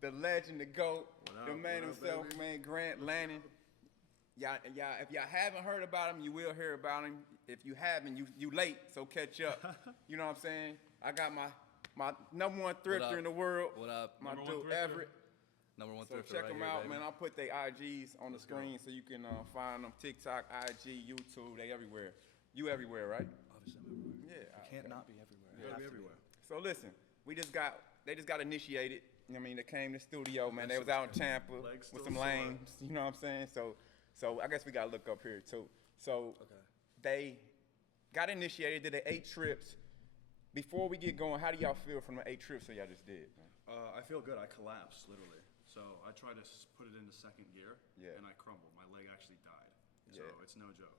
the legend, the GOAT, up, the man what up, himself, baby? man, Grant Lanning. Y'all, if y'all haven't heard about him, you will hear about him. If you haven't, you late, so catch up. You know what I'm saying? I got my number one thrifter in the world. What up? My Number one dude thrifter. Everett. Number one So thrifter check right them here, out, baby. man. I'll put their IGs on the go. screen so you can find them. TikTok, IG, YouTube, they everywhere. You everywhere, right? Obviously, I'm everywhere. Yeah. You can't okay. not be everywhere. You gotta be everywhere. So listen, they just got initiated. You know what I mean, they came to the studio, man. They was out in Tampa Legs with still some sore. lames. You know what I'm saying? So I guess we gotta look up here too. So Okay. they got initiated, did the 8 trips. Before we get going, how do y'all feel from the 8 trips that y'all just did? Man? I feel good. I collapsed literally. So I tried to put it into second gear, Yeah. and I crumbled. My leg actually died. So Yeah. it's no joke.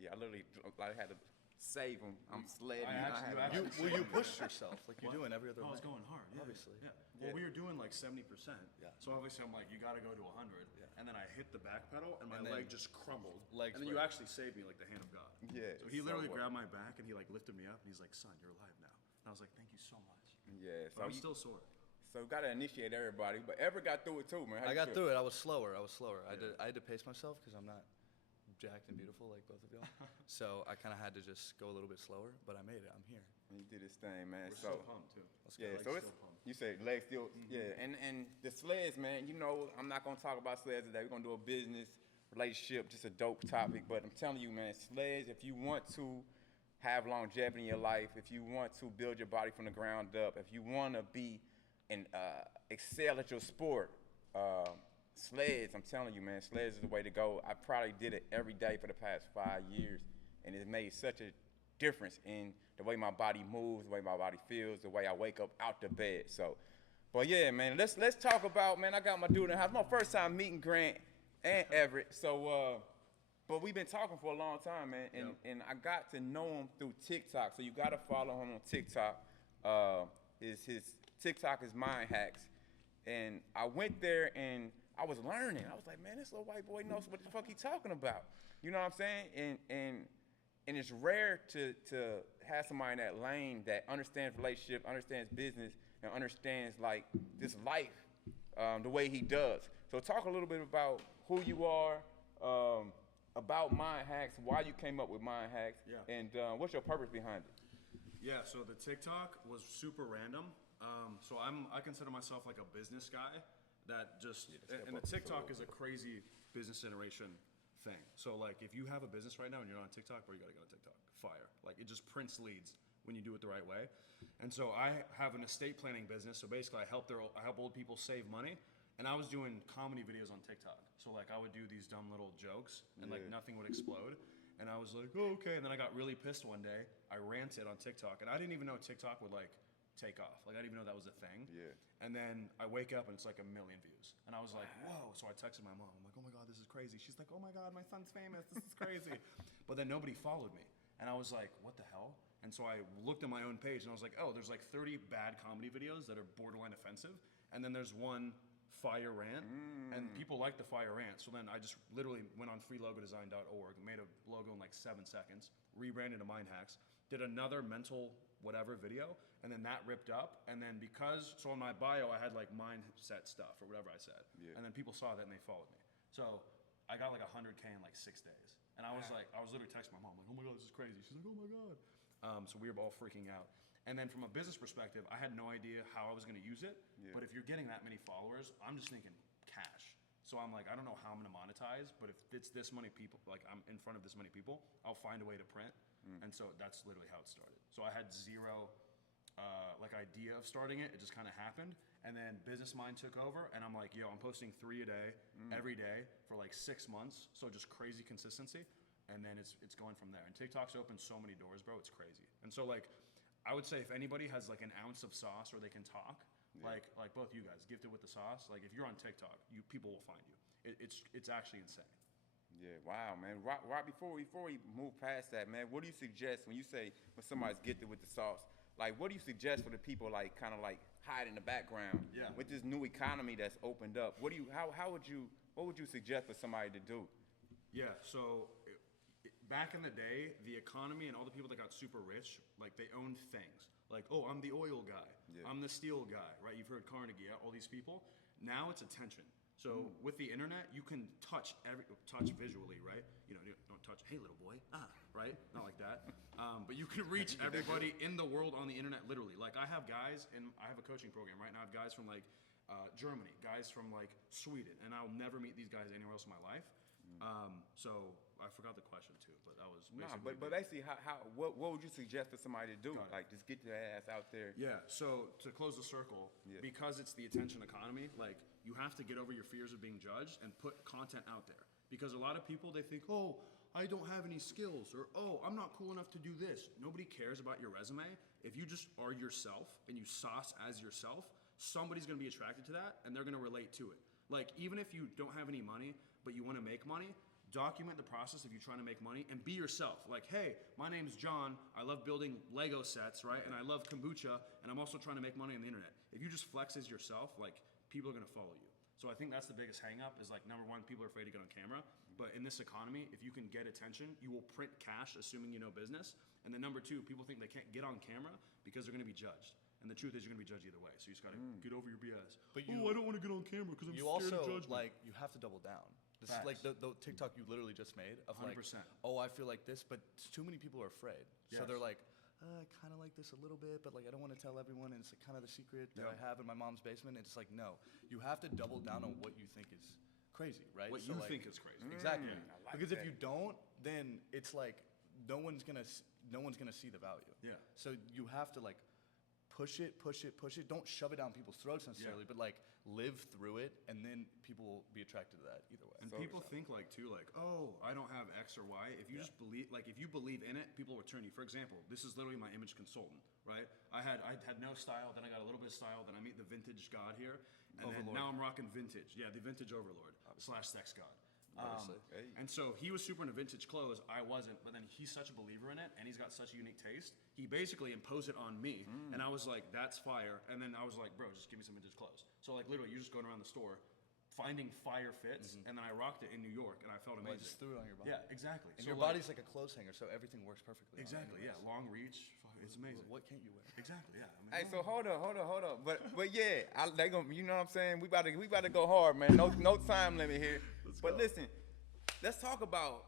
Yeah, I had to save them. I'm sledding. I actually- you had to- actually- Well, you pushed yourself like you What? do in every other I was leg. going hard, yeah. Obviously. Yeah. Well, we were doing like 70%. Yeah. So obviously I'm like, you got to go to 100. Yeah. And then I hit the back pedal, and my And then leg just crumbled. legs and then you break. actually saved me like the hand of God. Yeah, So he so literally what? grabbed my back and he like lifted me up, and he's like, son, you're alive now. And I was like, thank you so much. Yeah, But so I'm you still sore. gotta initiate everybody. But Everett got through it too, man. How I you got feel? through it. I was slower. I had to pace myself because I'm not jacked and beautiful like both of y'all. So I kind of had to just go a little bit slower, but I made it. I'm here. You did this thing, man. We're so so pumped too. yeah, Legs so it's still pumped. you say legs still, yeah, and the sleds, man. You know, I'm not gonna talk about sleds today. We're gonna do a business relationship, just a dope topic. But I'm telling you, man, sleds. If you want to have longevity in your life, if you want to build your body from the ground up, if you want to be and excel at your sport, sleds. I'm telling you, man, sleds is the way to go. I probably did it every day for the past 5 years, and it's made such a difference in the way my body moves, the way my body feels, the way I wake up out the bed. So, but yeah, man, let's talk about, man. I got my dude in the house. My first time meeting Grant and Everett. So, but we've been talking for a long time, man, and I got to know him through TikTok. So you gotta follow him on TikTok. His TikTok is Mind Hacks, and I went there and I was learning. I was like, man, this little white boy knows what the fuck he talking about. You know what I'm saying? And it's rare to have somebody in that lane that understands relationship, understands business, and understands like this life the way he does. So talk a little bit about who you are, about Mind Hacks, why you came up with Mind Hacks, Yeah. and what's your purpose behind it? Yeah, so the TikTok was super random. So I consider myself like a business guy that just, and the TikTok is a crazy business generation thing. So like if you have a business right now and you're not on TikTok, bro, you gotta go on TikTok. Fire. Like it just prints leads when you do it the right way. And so I have an estate planning business. So basically I help old people save money. And I was doing comedy videos on TikTok. So like I would do these dumb little jokes and like nothing would explode. And I was like, oh, okay. And then I got really pissed one day. I ranted on TikTok, and I didn't even know TikTok would like take off. Like I didn't even know that was a thing. Yeah. And then I wake up and it's like 1 million views. And I was like, whoa. So I texted my mom. I'm like, oh my God, this is crazy. She's like, oh my God, my son's famous. This is crazy. But then nobody followed me. And I was like, what the hell? And so I looked at my own page and I was like, oh, there's like 30 bad comedy videos that are borderline offensive. And then there's one fire rant, and people like the fire rant. So then I just literally went on freelogodesign.org, made a logo in like 7 seconds, rebranded to Mind Hacks, did another mental whatever video, and then that ripped up. And then so on my bio I had like mindset stuff or whatever I said, and then people saw that and they followed me. So I got like 100K in like 6 days, and I was like, I was literally texting my mom like, oh my God, this is crazy. She's like, oh my God. So we were all freaking out. And then from a business perspective, I had no idea how I was gonna use it. But if you're getting that many followers, I'm just thinking cash. So I'm like, I don't know how I'm gonna monetize, but if it's this many people, like I'm in front of this many people, I'll find a way to print. And so that's literally how it started. So I had zero like idea of starting it. It just kind of happened. And then Business Mind took over, and I'm like, yo, I'm posting 3 a day, every day for like 6 months. So just crazy consistency. And then it's going from there. And TikTok's opened so many doors, bro. It's crazy. And so like, I would say if anybody has like an ounce of sauce or they can talk, like both you guys, gifted with the sauce, like if you're on TikTok, people will find you. It's actually insane. Yeah, wow, man. Right before we move past that, man, what do you suggest when somebody's gifted with the sauce? Like, what do you suggest for the people like kind of like hide in the background? Yeah. With this new economy that's opened up, what would you suggest for somebody to do? Yeah, so back in the day, the economy and all the people that got super rich, like they owned things. Like, oh, I'm the oil guy. Yeah. I'm the steel guy, right? You've heard Carnegie, all these people. Now it's attention. So with the internet, you can touch visually, right? You don't touch, hey little boy, right? Not like that. But you can reach everybody in the world on the internet, literally. Like I have guys, and I have a coaching program right now. I have guys from like Germany, guys from like Sweden, and I'll never meet these guys anywhere else in my life. So I forgot the question too, but that was basically. But basically, what would you suggest for somebody to do? Like, just get their ass out there. Yeah. So to close the circle, because it's the attention economy, like you have to get over your fears of being judged and put content out there. Because a lot of people, they think, oh, I don't have any skills, or oh, I'm not cool enough to do this. Nobody cares about your resume. If you just are yourself and you sauce as yourself, somebody's gonna be attracted to that and they're gonna relate to it. Like even if you don't have any money, but you wanna make money, document the process of you trying to make money and be yourself. Like, hey, my name's John. I love building Lego sets, right? And I love kombucha, and I'm also trying to make money on the internet. If you just flex as yourself, like people are gonna follow you. So I think that's the biggest hang up is like number one, people are afraid to get on camera. But in this economy, if you can get attention, you will print cash assuming you know business. And then number two, people think they can't get on camera because they're gonna be judged. And the truth is you're gonna be judged either way. So you just gotta get over your BS. But I don't wanna get on camera because I'm You scared also of judgment. like you have to double down. This is like the TikTok you literally just made of like, 100%. oh, I feel like this, but too many people are afraid. So Yes. they're like, I kind of like this a little bit, but like I don't want to tell everyone, and it's like kind of the secret that I have in my mom's basement. And it's like, no, you have to double down on what you think is crazy, right? What So, you like, think is crazy. exactly. I like Because that. if you don't, then it's like no one's gonna see the value. Yeah. So you have to like push it. Don't shove it down people's throats necessarily, but like live through it, and then people will be attracted to that either way. And people think like too, like, oh, I don't have X or Y. If you just believe, like, if you believe in it, people will turn you. For example, this is literally my image consultant, right? I had no style, then I got a little bit of style, then I meet the vintage god here, and then now I'm rocking vintage. Yeah, the vintage overlord / sex god. Obviously. And so he was super into vintage clothes. I wasn't, but then he's such a believer in it, and he's got such a unique taste. He basically imposed it on me, and I was like, "That's fire." And then I was like, "Bro, just give me some vintage clothes." So like literally, you're just going around the store, finding fire fits, and then I rocked it in New York, and I felt I amazing. just threw it on your body. Yeah, exactly. And So your like- body's like a clothes hanger, so everything works perfectly. on it exactly. Yeah, anyways. long reach. It's amazing. What can't you wear? Exactly. Yeah. I mean, Hey, so hold on. But yeah, they gonna, you know what I'm saying? We about to go hard, man. No time limit here. But listen, let's talk about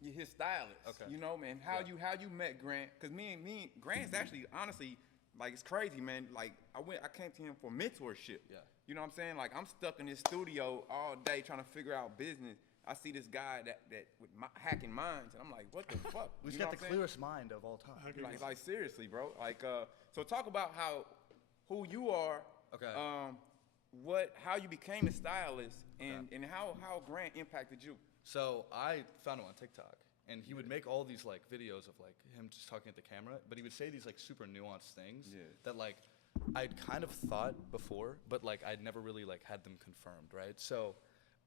his stylist. Okay. You know, man, how you met Grant? Cause me and Grant's actually, honestly, like it's crazy, man. Like I came to him for mentorship. Yeah. You know what I'm saying? Like I'm stuck in this studio all day trying to figure out business. I see this guy that with hacking minds, and I'm like, what the fuck? Who's You know got what the I'm saying? clearest mind of all time? Like seriously, bro. Like, so talk about who you are. Okay. How you became a stylist, and how Grant impacted you. So I found him on TikTok, and he would make all these like videos of like him just talking at the camera, but he would say these like super nuanced things that like I'd kind of thought before, but like I'd never really like had them confirmed, right? So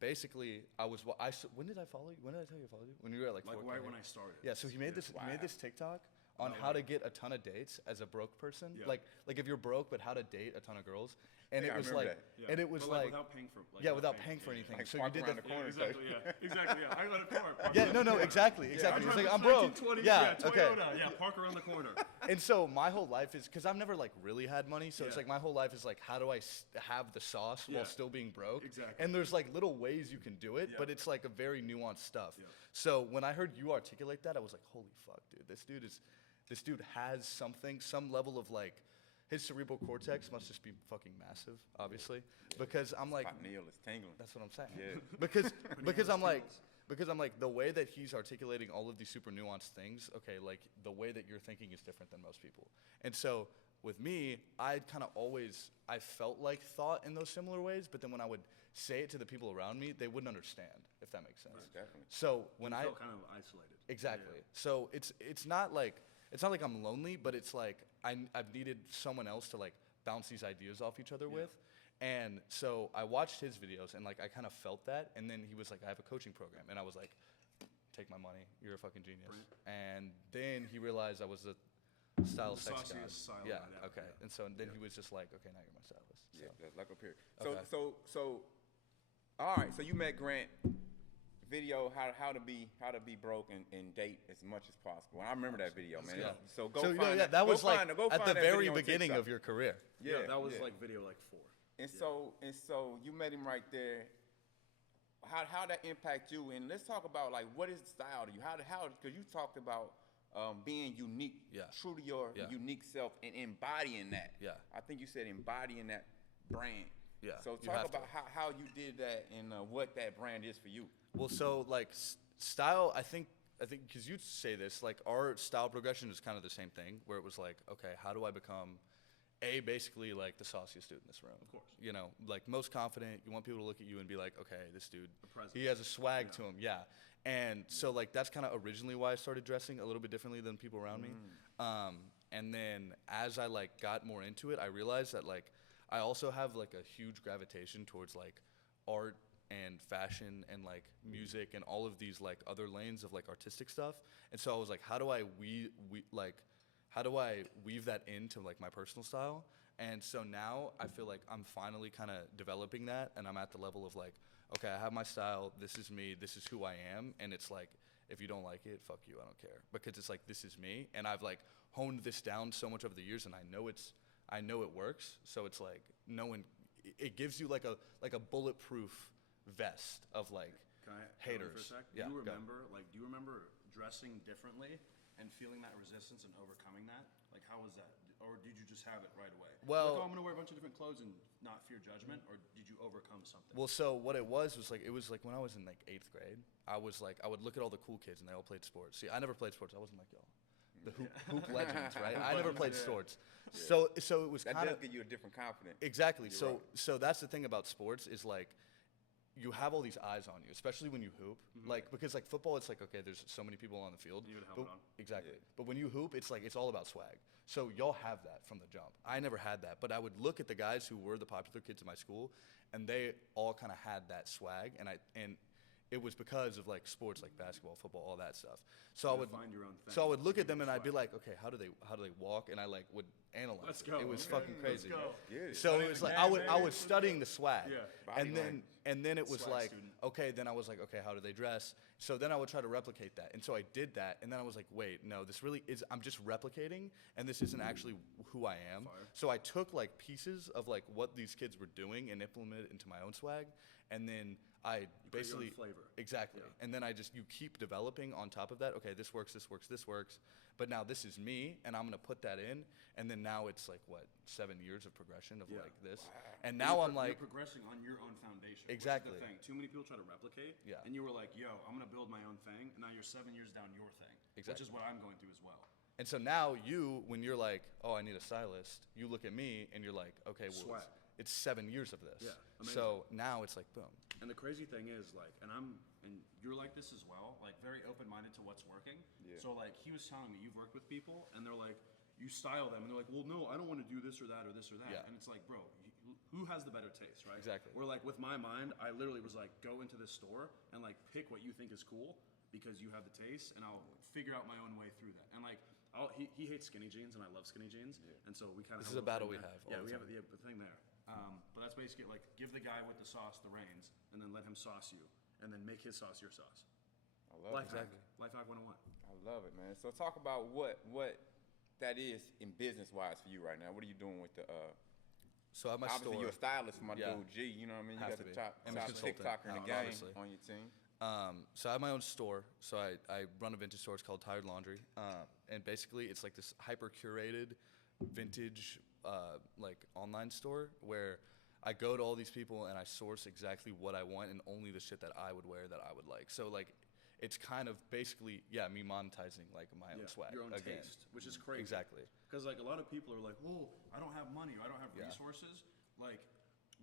basically, when did I follow you? When did I tell you I followed you? When you were at like like 4K? right when I started. Yeah, so he made this TikTok on how to get a ton of dates as a broke person. Yeah. Like if you're broke, but how to date a ton of girls. And Yeah, I it was remember like, that. Yeah. and it was But, like, without paying for. Like, yeah, without paying for anything. Like So you park did around the the corner. Exactly. Yeah. Exactly. Yeah. I got a car. Park yeah, around no, the corner. exactly. I He's like, drive I'm this broke. 1920, Yeah, okay. Toyota. Yeah, park around the corner. And so my whole life is, because I've never like really had money, so it's Yeah. like my whole life is like, how do I have the sauce Yeah. while still being broke? Exactly. And there's like little ways you can do it, Yeah. but it's like a very nuanced stuff. Yeah. So when I heard you articulate that, I was like, holy fuck, dude, this dude has something, some level of like, his cerebral cortex must just be fucking massive, obviously, because I'm like, Neil is tingling. that's what I'm saying. Yeah. Because I'm like the way that he's articulating all of these super nuanced things, okay, like the way that you're thinking is different than most people. And so with me, I felt like thought in those similar ways, but then when I would say it to the people around me, they wouldn't understand, if that makes sense. Definitely. So when I I felt kind of isolated. exactly. So it's not like I'm lonely, but it's like I've needed someone else to like bounce these ideas off each other with. And so I watched his videos and like I kind of felt that. And then he was like, I have a coaching program. And I was like, take my money. You're a fucking genius. And then he realized I was a style sex god. Sauciest style Yeah, guy ever, okay. yeah. And so then he was just like, okay, now you're my stylist. So. Yeah, like up here. Okay. So, all right. So you met Grant. Video how to be broke and date as much as possible. And I remember that video, man. Yeah. So go So find that go was like find it. Go at find the that very video on beginning TikTok. of your career. Yeah, that was like video like 4. So you met him right there. How that impact you? And let's talk about like what is style to you? How because you talked about being unique, Yeah. true to your Yeah. unique self and embodying that. Yeah. I think you said embodying that brand. Yeah, So you talk have to. about how you did that and what that brand is for you. Well, so like style, I think because you say this, like our style progression is kind of the same thing, where it was like, okay, how do I become basically like the sauciest dude in this room? Of course. You know, like most confident. You want people to look at you and be like, okay, this dude, presence. he has a swag to him. Yeah. And so like that's kind of originally why I started dressing a little bit differently than people around me. And then as I like got more into it, I realized that like I also have like a huge gravitation towards like art and fashion and like music and all of these like other lanes of like artistic stuff. And so I was like, how do I weave that into like my personal style? And so now I feel like I'm finally kind of developing that, and I'm at the level of like, okay, I have my style, this is me, this is who I am, and it's like, if you don't like it, fuck you, I don't care. Because it's like, this is me, and I've like honed this down so much over the years, and I know it works, so it's like, it gives you like a bulletproof vest of like Can I haters. For a sec? Yeah, do go. you remember dressing differently and feeling that resistance and overcoming that? Like, how was that? Or did you just have it right away? Well- like, oh, I'm gonna wear a bunch of different clothes and not fear judgment, or did you overcome something? Well, so what it was like, it was like when I was in like 8th grade, I would look at all the cool kids and they all played sports. See, I never played sports. I wasn't like y'all. The hoop legends, right? I never played sports. So it was That kind does of give you a different confidence. exactly. You're So that's the thing about sports is like you have all these eyes on you, especially when you hoop. Like because like football, it's like okay, there's so many people on the field. You would have it on. Exactly. But when you hoop, it's like it's all about swag. So y'all have that from the jump. I never had that, but I would look at the guys who were the popular kids in my school, and they all kind of had that swag, and it was because of like sports like basketball, football, all that stuff. So I You would find your own thing. So I would look at them and I'd be Swag. like, okay, how do they walk? And I like would analyze. Let's it. go. It was Okay, fucking let's crazy. go. Get it. So it was like I was studying the swag. Yeah. Body language. And then it was Swag like student. okay, then I was like okay, how do they dress? So then I would try to replicate that. And so I did that and then I was like, wait, no, this really is I'm just replicating and this isn't actually who I am. Fire. So I took like pieces of like what these kids were doing and implemented it into my own swag and then I create your own basically flavor. Exactly. Yeah. And then you keep developing on top of that. Okay, this works, this works, this works. But now this is me, and I'm gonna put that in. And then now it's like what 7 years of progression of Yeah. like this. And now I'm like, you're progressing on your own foundation. Exactly. Which is the thing. Too many people try to replicate. Yeah. And you were like, yo, I'm gonna build my own thing, and now you're 7 years down your thing. Which Exactly. is what I'm going through as well. and so now when you're like, oh, I need a stylist. You look at me, and you're like, okay, well, Swag. it's 7 years of this. Yeah, amazing. So now it's like boom. And the crazy thing is, like, and you're like this as well, like very open-minded to what's working. Yeah. So like he was telling me, you've worked with people, and they're like, you style them, and they're like, well, no, I don't want to do this or that or this or that. Yeah. And it's like, bro, who has the better taste, right? Exactly. Where like with my mind, I literally was like, go into this store and like pick what you think is cool because you have the taste, and I'll figure out my own way through that. And like, he hates skinny jeans, and I love skinny jeans, and so we kind of. This is a battle we have all Yeah, the we have time. the thing there. But that's basically like give the guy with the sauce the reins, and then let him sauce you, and then make his sauce your sauce. I love Life it. hack. Life hack 101. I love it, man. So talk about what that is in business wise for you right now. What are you doing with the? So at my Obviously, store, you're a stylist for my Yeah. dude G. You know what I mean? You Have got to the be. top I'm a consultant, TikToker in the game obviously. on your team. So I have my own store. So I run a vintage store. It's called Tired Laundry. And basically, it's like this hyper curated vintage like online store where I go to all these people and I source exactly what I want and only the shit that I would wear that I would like. So like, it's kind of basically me monetizing like my own swag Your own again. taste, which is crazy. Exactly. Because like a lot of people are like, well, I don't have money, or I don't have Yeah. resources. Like,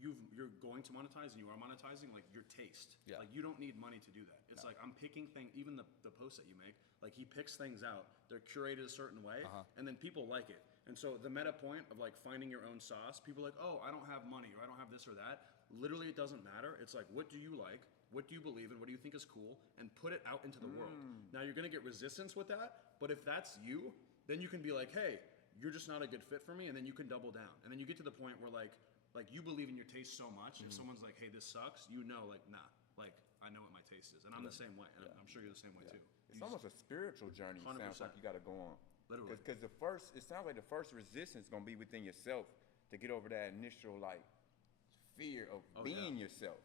you're going to monetize, and you are monetizing like your taste. Yeah. Like you don't need money to do that. It's like I'm picking things. Even the posts that you make, like he picks things out. They're curated a certain way, and then people like it. And so the meta point of like finding your own sauce, people are like, oh, I don't have money, or I don't have this or that. Literally, it doesn't matter. It's like, what do you like? What do you believe in? What do you think is cool? And put it out into the world. Now you're gonna get resistance with that, but if that's you, then you can be like, hey, you're just not a good fit for me, and then you can double down. And then you get to the point where like you believe in your taste so much, if someone's like, hey, this sucks, you know, like, nah, like I know what my taste is, and I'm the same way, and I'm sure you're the same way too. It's almost a spiritual journey. It sounds 100%. like you got to go on. Literally. Because it sounds like the first resistance gonna be within yourself to get over that initial like fear of Oh, being yeah. yourself.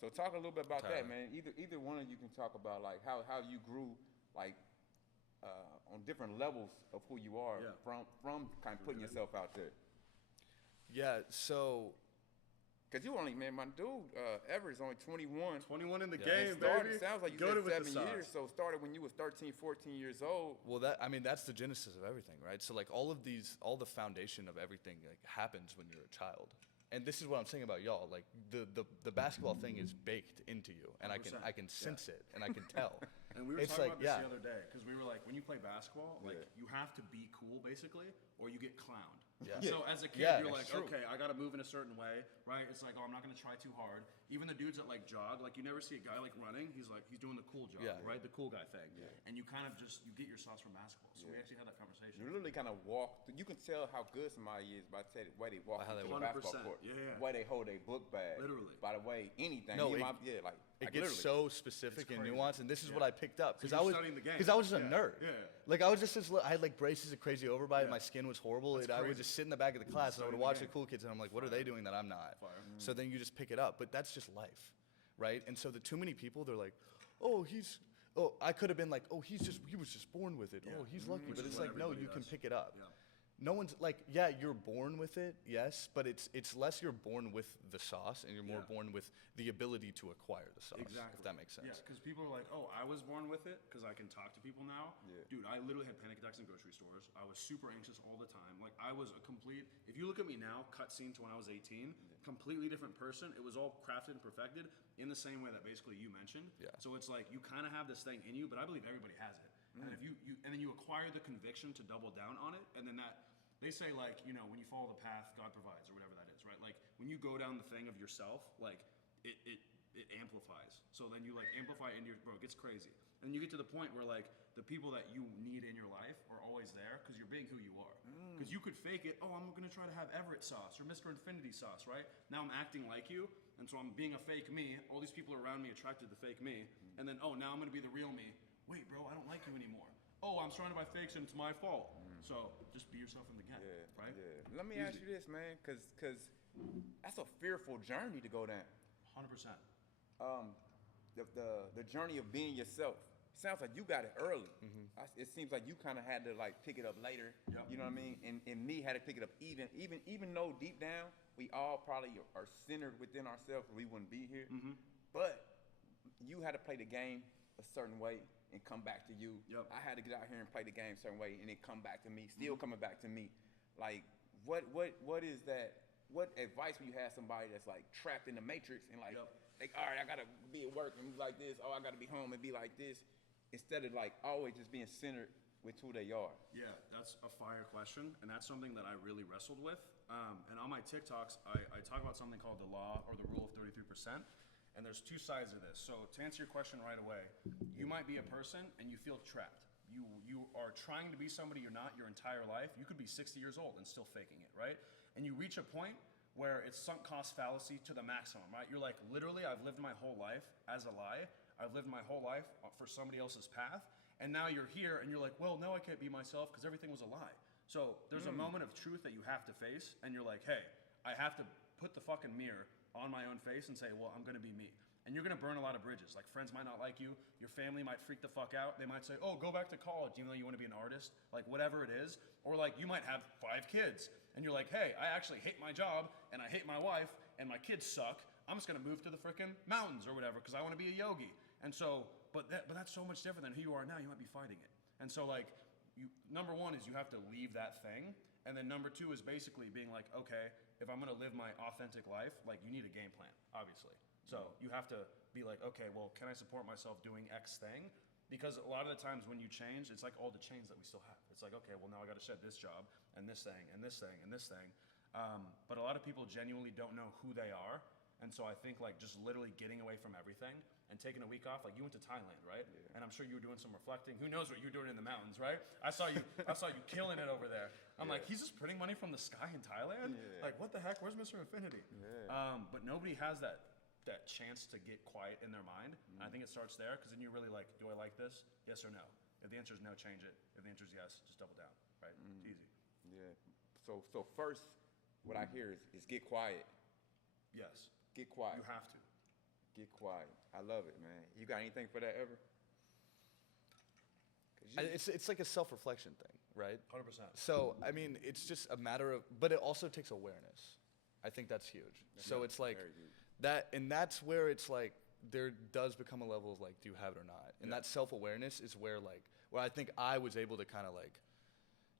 So talk a little bit about that, Entirely. man. Either one of you can talk about like how you grew like on different levels of who you are Yeah. from kind of putting yourself out there. Yeah, so Cause you only, man, my dude, Everett's only 21. 21 in the Yeah. game, Started, baby. sounds like you Goated said with the 7 years, sauce. so started when you was 13, 14 years old. well, that's the genesis of everything, right? So like all the foundation of everything like happens when you're a child. And this is what I'm saying about y'all. Like the basketball thing is baked into you, and I 100%. can sense it, and I can tell. And we were It's talking like, about this yeah. the other day because we were like, when you play basketball, like Yeah. you have to be cool basically, or you get clowned. Yeah. So as a kid, Yeah, you're that's like, true. okay, I got to move in a certain way, right? It's like, oh, I'm not going to try too hard. Even the dudes that like jog, like you never see a guy like running. He's doing the cool jog, Yeah. right? The cool guy thing. And you kind of you get your sauce from basketball. So we actually had that conversation. You literally kind of walk. You can tell how good somebody is by the way they walk By how they into a walk. basketball 100%, court. yeah. The way they hold their book bag. Literally. By the way, anything. No, Me and it- like It like gets literally. so specific and crazy. nuanced, and this is what I picked up So because you're I was studying the game. because I was just a Yeah, nerd. yeah. Like I was just I had like braces of crazy overbite. Yeah. My skin was horrible. That's I would crazy. just sit in the back of the class and I would Studying the watch the game. cool kids, and I'm like, what are they doing that I'm not? Fire. So then you just pick it up, but that's just life, right? And so the too many people, they're like, oh, I could have been like, oh, he was just born with it. Yeah. Oh, he's lucky. Which But is it's what like, no, everybody you can does. pick it up. Yeah. No one's like, yeah, you're born with it, yes, but it's less you're born with the sauce and you're more Yeah. born with the ability to acquire the sauce. Exactly. If that makes sense. Yeah, because people are like, oh, I was born with it because I can talk to people now. Yeah. Dude, I literally had panic attacks in grocery stores. I was super anxious all the time. Like, I was a complete, if you look at me now, cutscene to when I was 18, completely different person. It was all crafted and perfected in the same way that basically you mentioned. Yeah. So it's like, you kind of have this thing in you, but I believe everybody has it. And if and then you acquire the conviction to double down on it, and then they say like, you know, when you follow the path, God provides, or whatever that is, right? Like when you go down the thing of yourself, like it amplifies. So then you like amplify into your, bro, it gets crazy. And you get to the point where like the people that you need in your life are always there because you're being who you are. Because you could fake it, oh, I'm gonna try to have Everett sauce or Mr. Infinity sauce, right? Now I'm acting like you, and so I'm being a fake me. All these people around me attracted to fake me, and then oh, now I'm gonna be the real me. Wait, bro, I don't like you anymore. Oh, I'm surrounded by fakes and it's my fault. So just be yourself in the game, right? Yeah. Let me ask you this, man, because that's a fearful journey to go down. 100%. The journey of being yourself. Sounds like you got it early. It seems like you kind of had to like pick it up later. Yep. You know what I mean? And me had to pick it up even though deep down we all probably are centered within ourselves, or we wouldn't be here. But you had to play the game a certain way and come back to you. Yep. I had to get out here and play the game a certain way and it come back to me, still coming back to me. Like what is that? What advice would you have somebody that's like trapped in the matrix and like, Yep. like, all right, I gotta be at work and be like this. Oh, I gotta be home and be like this, instead of like always just being centered with who they are. Yeah, that's a fire question, and that's something that I really wrestled with. And on my TikToks, I talk about something called the law or the rule of 33%. And there's two sides of this. So to answer your question right away, you might be a person and you feel trapped. You are trying to be somebody you're not your entire life. You could be 60 years old and still faking it, right? And you reach a point where it's sunk cost fallacy to the maximum, right? You're like, literally, I've lived my whole life as a lie. I've lived my whole life for somebody else's path. And now you're here and you're like, well, no, I can't be myself because everything was a lie. So there's a moment of truth that you have to face. And you're like, hey, I have to put the fucking mirror on my own face and say, well, I'm gonna be me. And you're gonna burn a lot of bridges. Like friends might not like you, your family might freak the fuck out. They might say, oh, go back to college, even though you wanna be an artist, like whatever it is. Or like you might have 5 kids and you're like, hey, I actually hate my job and I hate my wife and my kids suck. I'm just gonna move to the frickin' mountains or whatever because I wanna be a yogi. And so, but that's so much different than who you are now. You might be fighting it. And so like, number one is you have to leave that thing. And then number two is basically being like, okay, if I'm gonna live my authentic life, like you need a game plan, obviously. So you have to be like, okay, well, can I support myself doing X thing? Because a lot of the times when you change, it's like all the chains that we still have. It's like, okay, well, now I gotta shed this job and this thing and this thing and this thing. But a lot of people genuinely don't know who they are. And so I think like just literally getting away from everything and taking a week off, like you went to Thailand, right? Yeah. And I'm sure you were doing some reflecting. Who knows what you were doing in the mountains, right? I saw you killing it over there. I'm like, he's just printing money from the sky in Thailand? Yeah. Like, what the heck? Where's Mr. Infinity? Yeah. But nobody has that chance to get quiet in their mind. And I think it starts there because then you're really like, do I like this? Yes or no? If the answer is no, change it. If the answer is yes, just double down, right? It's easy. Yeah. So first, what I hear is get quiet. Get quiet. You have to. Get quiet. I love it, man. You got anything for that ever? 'Cause you- It's like a self-reflection thing, right? 100%. So I mean, it's just a matter of, but it also takes awareness. I think that's huge. So it's like very huge. that, and that's where it's like there does become a level of like, do you have it or not? And that self-awareness is where where I think I was able to kind of like,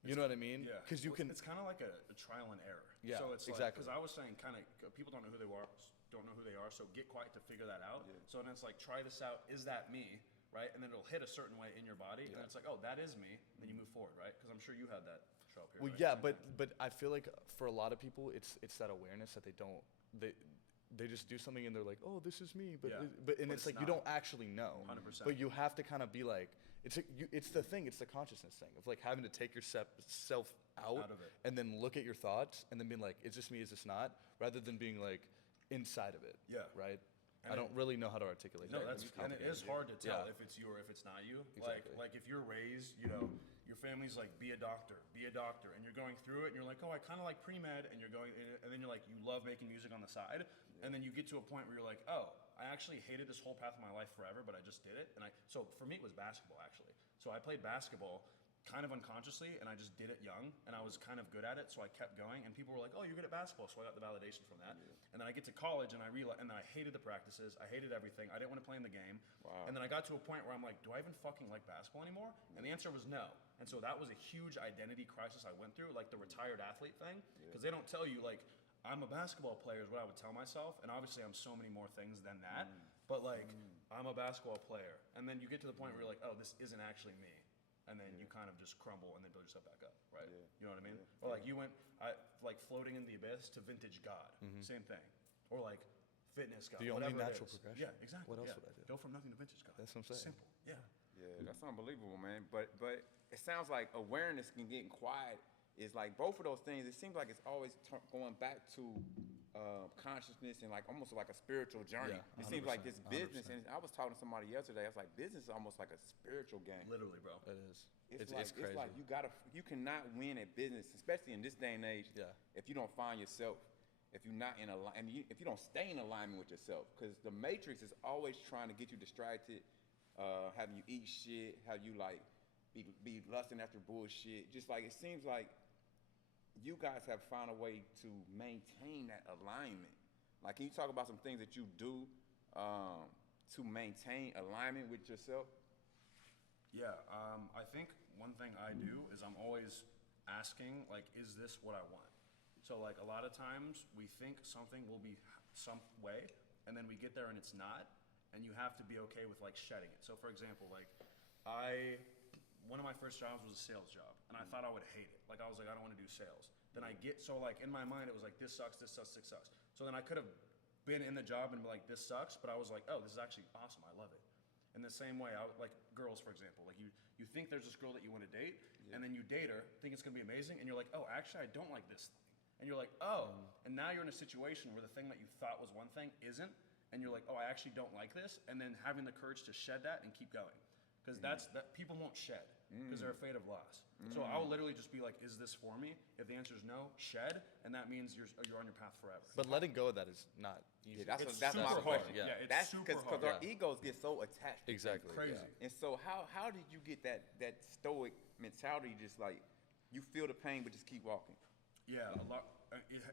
you know what I mean? Yeah. Because you Well, can. It's kind of like a trial and error. Yeah, So it's exactly. Because I was saying, kind of, people don't know who they are. Don't know who they are. So get quiet to figure that out. So then it's like, try this out. Is that me? Right? And then it'll hit a certain way in your body, and then it's like, oh, that is me. And then you move forward, right? Because I'm sure you had that show up here. Well, right? yeah, but I feel like for a lot of people, it's that awareness that they don't they just do something and they're like, oh, this is me, but Yeah. but But it's it's like you not. don't actually know. 100%. But you have to kind of be like, it's the thing, it's the consciousness thing of like having to take yourself Out of it. and then look at your thoughts and then being like, is this me? Is this not? Rather than being like inside of it. Yeah. Right. And I don't really know how to articulate No, that. that's It's and it is complicated. hard to tell Yeah. if it's you or if it's not you. Exactly. Like if you're raised, your family's like be a doctor, and you're going through it, and you're like, oh, I kind of like pre-med, and you're going, and then you're like, you love making music on the side, and then you get to a point where you're like, oh, I actually hated this whole path of my life forever, but I just did it, so for me it was basketball actually. So I played basketball kind of unconsciously, and I just did it young, and I was kind of good at it, so I kept going, and people were like, oh, you're good at basketball, so I got the validation from that. And then I get to college, and I realized, and then I hated the practices, I hated everything, I didn't want to play in the game, and then I got to a point where I'm like, do I even fucking like basketball anymore? And the answer was no. And so that was a huge identity crisis I went through, like the retired athlete thing, because they don't tell you, like, I'm a basketball player is what I would tell myself, and obviously I'm so many more things than that, but like, I'm a basketball player, and then you get to the point where you're like, oh, this isn't actually me. And then you kind of just crumble and then build yourself back up, right? You know what I mean? Or like you went, like floating in the abyss to vintage God, same thing. Or like fitness God, The only whatever it natural is. progression. Yeah, exactly. What else yeah. would I do? Go from nothing to vintage God. That's what I'm saying. Simple, yeah. Yeah, that's unbelievable, man. But it sounds like awareness and getting quiet is like both of those things. It seems like it's always going back to consciousness and like almost like a spiritual journey. Yeah, it seems like 100%, this business, and I was talking to somebody yesterday. I was like, business is almost like a spiritual game. Literally, bro. It is. It's crazy. like you cannot win at business, especially in this day and age. Yeah. If you don't find yourself, if you're not in if you don't stay in alignment with yourself, because the matrix is always trying to get you distracted, having you eat shit, have you like be lusting after bullshit. Just like it seems like you guys have found a way to maintain that alignment. Like, can you talk about some things that you do to maintain alignment with yourself? Yeah, I think one thing I do is I'm always asking, like, is this what I want? So, like, a lot of times we think something will be some way, and then we get there and it's not, and you have to be okay with, like, shedding it. So, for example, like, one of my first jobs was a sales job, and I thought I would hate it. Like, I was like, I don't want to do sales. Then so, like, in my mind, it was like, this sucks, this sucks, this sucks. So then I could have been in the job and be like, this sucks, but I was like, oh, this is actually awesome, I love it. In the same way, like girls, for example, like you think there's this girl that you want to date, and then you date her, think it's gonna be amazing, and you're like, oh, actually, I don't like this thing. And you're like, oh, and now you're in a situation where the thing that you thought was one thing isn't, and you're like, oh, I actually don't like this, and then having the courage to shed that and keep going. Because that people won't shed, because they're afraid of loss. So I'll literally just be like, is this for me? If the answer is no, shed, and that means you're on your path forever. But letting go of that is not easy. Yeah, It's that's my super question. hard. Yeah, it's that's super because hard. our egos get so attached. to Exactly. things. Crazy. yeah. And so how did you get that stoic mentality? Just like you feel the pain, but just keep walking. Yeah, a lot.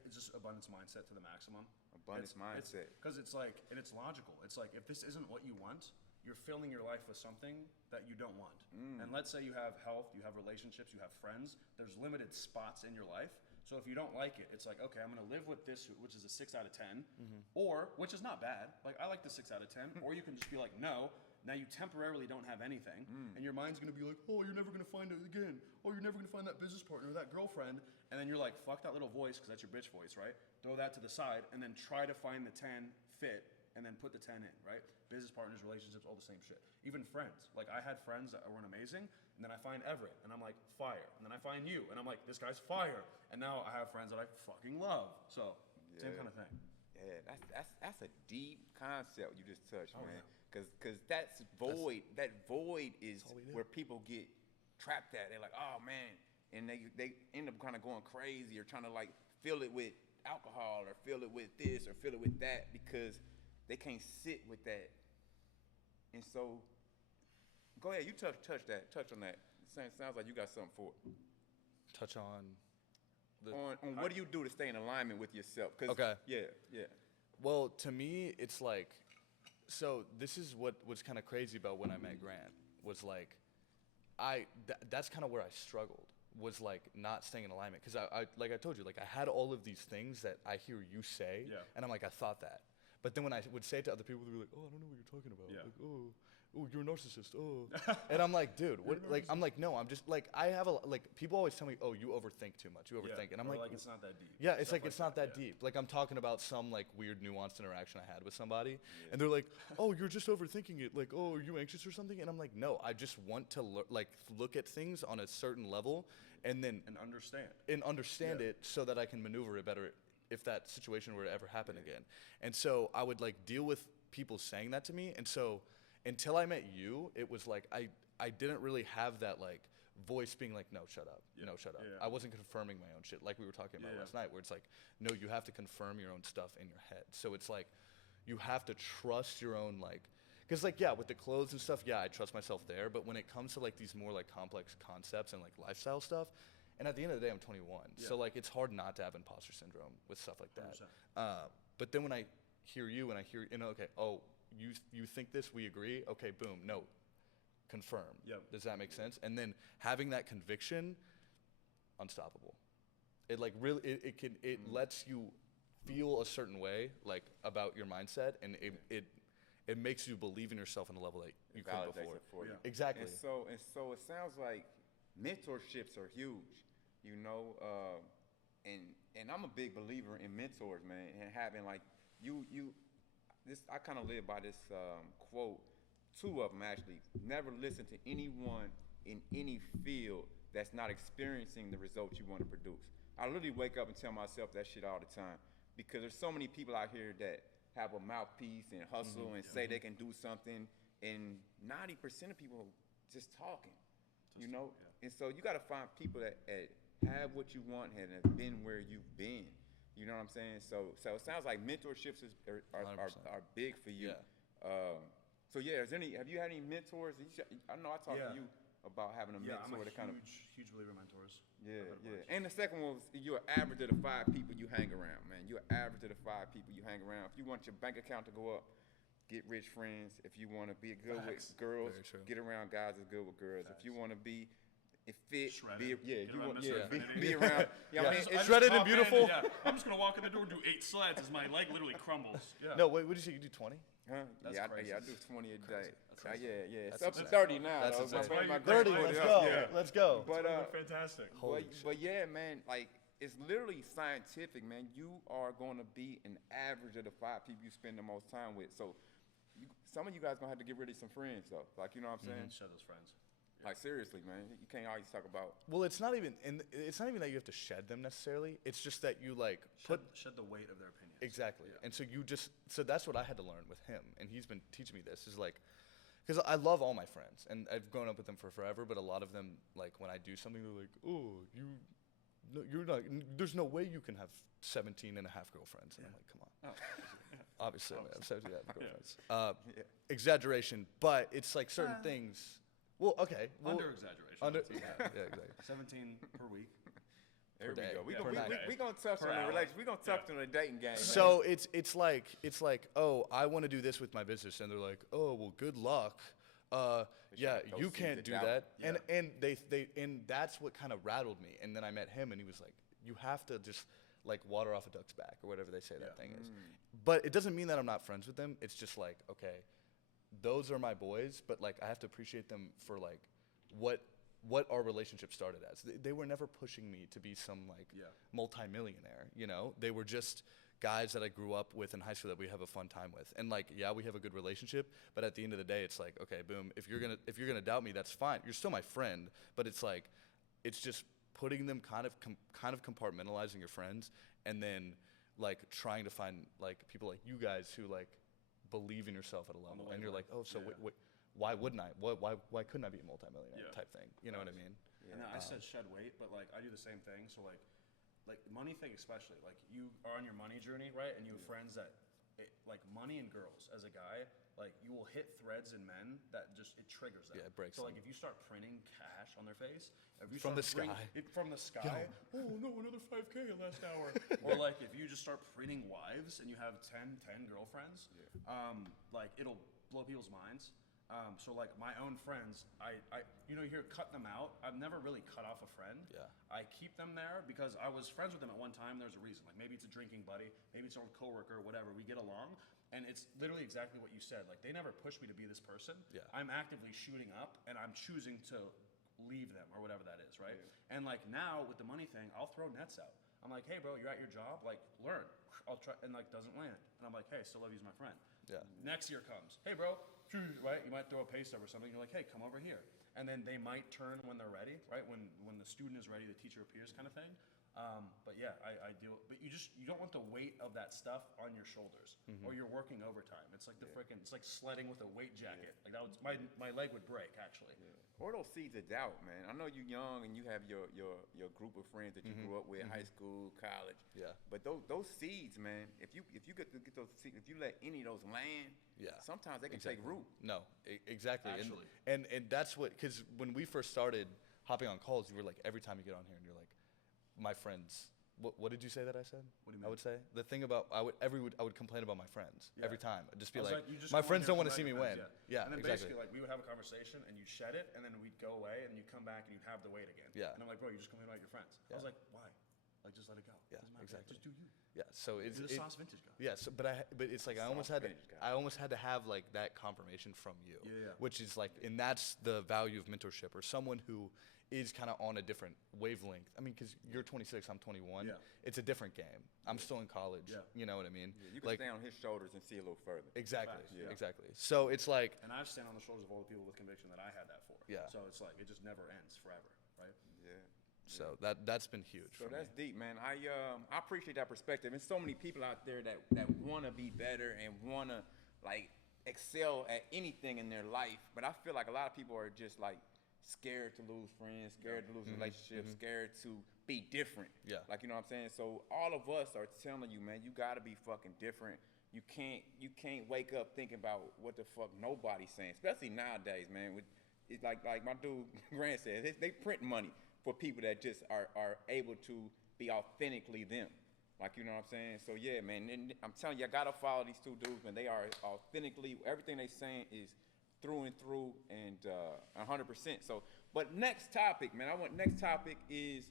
It's just abundance mindset to the maximum. Abundance mindset. Because it's like, and it's logical. It's like, if this isn't what you want, you're filling your life with something that you don't want. And let's say you have health, you have relationships, you have friends. There's limited spots in your life. So if you don't like it, it's like, okay, I'm gonna live with this, which is a 6 out of 10, or, which is not bad. Like, I like the 6 out of 10. Or you can just be like, no. Now you temporarily don't have anything, and your mind's gonna be like, oh, you're never gonna find it again. Oh, you're never gonna find that business partner, that girlfriend. And then you're like, fuck that little voice, because that's your bitch voice, right? Throw that to the side, and then try to find the 10 fit, and then put the 10 in, right? Business partners, relationships, all the same shit. Even friends. Like, I had friends that weren't amazing, and then I find Everett, and I'm like, fire. And then I find you, and I'm like, this guy's fire. And now I have friends that I fucking love. So, same kind of thing. Yeah, that's a deep concept you just touched, Oh, man. Because that void is all we do. where people get trapped at. They're like, oh man, and they end up kind of going crazy or trying to like fill it with alcohol or fill it with this or fill it with that because they can't sit with that. And so, go ahead, you touch on that. Sounds like you got something for it. Touch on the. On what do you do to stay in alignment with yourself? 'Cause, Okay. Yeah. Well, to me, it's like, so this is what was kind of crazy about when I met Grant was like, that's kind of where I struggled was like not staying in alignment because I like I told you like I had all of these things that I hear you say and I'm like I thought that, but then when I would say it to other people they were like, oh, I don't know what you're talking about, like oh you're a narcissist, oh and I'm like, dude, what, like I'm like, no, I'm just like I have a like people always tell me, oh, you overthink too much, and I'm like it's not that deep. yeah, it's like it's not that deep. Like I'm talking about some like weird nuanced interaction I had with somebody, and they're like, "Oh, you're just overthinking it. Like, oh, are you anxious or something?" And I'm like, "No, I just want to look at things on a certain level, and then understand it so that I can maneuver it better if that situation were to ever happen again." And so I would like deal with people saying that to me, and so until I met you, it was like I didn't really have that like voice being like, no, shut up, no, shut up. I wasn't confirming my own shit like we were talking about last night, where it's like, no, you have to confirm your own stuff in your head. So it's like, you have to trust your own like, because like with the clothes and stuff, I trust myself there. But when it comes to like these more like complex concepts and like lifestyle stuff, and at the end of the day, I'm 21, so like it's hard not to have imposter syndrome with stuff like that. But then when I hear you and I hear okay, oh, you think this, we agree, okay, boom, no. Confirm. Does that make sense? And then having that conviction, unstoppable. It like really it lets you feel a certain way like about your mindset, and it makes you believe in yourself on a level that you couldn't before. It for you. Exactly. And so it sounds like mentorships are huge, you know. And I'm a big believer in mentors, man, and having like this. I kind of live by this quote. Two of them actually. Never listen to anyone in any field that's not experiencing the results you want to produce. I literally wake up and tell myself that shit all the time because there's so many people out here that have a mouthpiece and hustle and say they can do something, and 90% of people just talking, you know? And so you got to find people that have what you want and have been where you've been. You know what I'm saying? So it sounds like mentorships are big for you. So have you had any mentors? I know I talked to you about having a mentor to kind of. Huge believer in mentors. And the second one was you're an average of the 5 people you hang around, man. You're an average of the 5 people you hang around. If you want your bank account to go up, get rich friends. If you want to be good with girls, get around guys that's good with girls. If you want to be fit, be around. Shredded and beautiful. I'm just gonna walk in the door, do 8 sleds as my leg literally crumbles. No, wait, what did you say? You do 20? Huh? That's crazy. I do 20 a day. It's That's up to 30 now. That's though. insane. My 30, let's go. Let's go. But fantastic. but man, like it's literally scientific, man. You are going to be an average of the 5 people you spend the most time with. So some of you guys gonna have to get rid of some friends though. Like, you know what I'm saying? Share those friends. Like seriously, man, you can't always talk about. Well, it's not even that you have to shed them necessarily. It's just that you like shed the weight of their opinions. Exactly. And so so that's what I had to learn with him, and he's been teaching me this is like, because I love all my friends and I've grown up with them for forever, but a lot of them like when I do something they're like, oh, you're not. There's no way you can have 17 and a half girlfriends, and I'm like, come on. Obviously, I have 17 and a half girlfriends. Exaggeration, but it's like certain things. Well, okay. Under exaggeration. Yeah, exactly. 17 per week. There we go. We're gonna touch on the relationship. We're gonna touch on the dating game. So it's like, oh, I want to do this with my business, and they're like, oh, well, good luck. You can't do that. And and that's what kind of rattled me. And then I met him, and he was like, you have to just like water off a duck's back or whatever they say that thing is. But it doesn't mean that I'm not friends with them. It's just like, okay, those are my boys, but like I have to appreciate them for like what our relationship started as. They were never pushing me to be some like multimillionaire, you know? They were just guys that I grew up with in high school that we have a fun time with. And like, we have a good relationship, but at the end of the day, it's like, okay, boom, if you're gonna doubt me, that's fine. You're still my friend, but it's like, it's just putting them kind of compartmentalizing your friends, and then like trying to find like people like you guys who like believe in yourself at a level, and you're like, oh, so why wouldn't I? Why couldn't I be a multimillionaire type thing? You know what I mean? And I said shed weight, but like I do the same thing. So like like money thing especially, like you are on your money journey, right? And you have friends that, like money and girls as a guy, like you will hit threads in men that just, it triggers them. Yeah, it breaks So like them. if you start printing cash on their face, if you From start the sky. from the sky, oh no, another 5K last hour. Or like if you just start printing wives and you have 10 girlfriends, like it'll blow people's minds. So like my own friends, I you know, you hear cut them out. I've never really cut off a friend. Yeah. I keep them there because I was friends with them at one time. There's a reason. Like maybe it's a drinking buddy, maybe it's an old coworker, whatever. We get along, and it's literally exactly what you said. Like they never push me to be this person. Yeah. I'm actively shooting up, and I'm choosing to leave them or whatever that is, right? And like now with the money thing, I'll throw nets out. I'm like, hey bro, you're at your job, like learn. I'll try, and like doesn't land, and I'm like, hey, still love you as my friend. Yeah. Next year comes, hey bro, right? You might throw a pay stub or something. You're like, hey, come over here, and then they might turn when they're ready, right? When the student is ready, the teacher appears, kind of thing. But yeah, I deal. But you don't want the weight of that stuff on your shoulders, or you're working overtime. It's like it's like sledding with a weight jacket. Like that was my leg would break actually. Or those seeds of doubt, man. I know you're young and you have your group of friends that you grew up with, high school, college. Yeah. But those seeds, man, if you get those seeds, if you let any of those land, Yeah. sometimes they can Exactly. take root. No, exactly. Actually. And that's what, because when we first started hopping on calls, you were like, every time you get on here and you're like, my friends. What did you say that I said? What do you mean? I would say the thing about I would complain about my friends Yeah. every time. I'd just be I was like, you just my go in friends there don't and want to see me let win. them- Yeah, And then exactly. basically, like we would have a conversation, and you'd shed it, and then we'd go away, and you'd come back, and you'd have the weight again. Yeah. And I'm like, bro, you just complain about your friends. I Yeah. was like, why? Like, just let it go. Yeah, Doesn't matter. exactly. Just do you. Yeah, so it's You're the sauce vintage guy. Yeah, so, but it's like I almost Soft had vintage guy. to have like that confirmation from you. Yeah. Which is like, and that's the value of mentorship, or someone who is kind of on a different wavelength. I mean, because you're 26, I'm 21. Yeah. It's a different game. I'm still in college. Yeah. You know what I mean? You can like stand on his shoulders and see a little further. exactly, Facts, yeah. exactly. So it's like, And I've stand on the shoulders of all the people with conviction that I had that for. Yeah. So it's like it just never ends forever, right? Yeah. so that's been huge. So for that's me. deep, man. I appreciate that perspective. And so many people out there that want to be better and want to like excel at anything in their life. But I feel like a lot of people are just like scared to lose friends, scared to lose relationships, scared to be different. Yeah. Like, you know what I'm saying? So all of us are telling you, man, you got to be fucking different. You can't wake up thinking about what the fuck nobody's saying, especially nowadays, man. It's like my dude Grant said, they print money for people that just are able to be authentically them. Like, you know what I'm saying? So yeah, man, and I'm telling you, I gotta follow these two dudes, man. They are authentically, everything they saying is through and through and 100%. So, but next topic is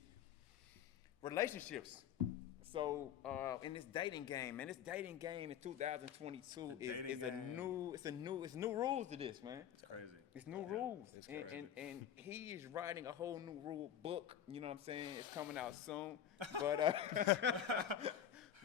relationships. So in this dating game, man, this dating game in 2022 is new rules to this, man. It's crazy. It's new rules. it's and, crazy. and he is writing a whole new rule book, you know what I'm saying? It's coming out soon. But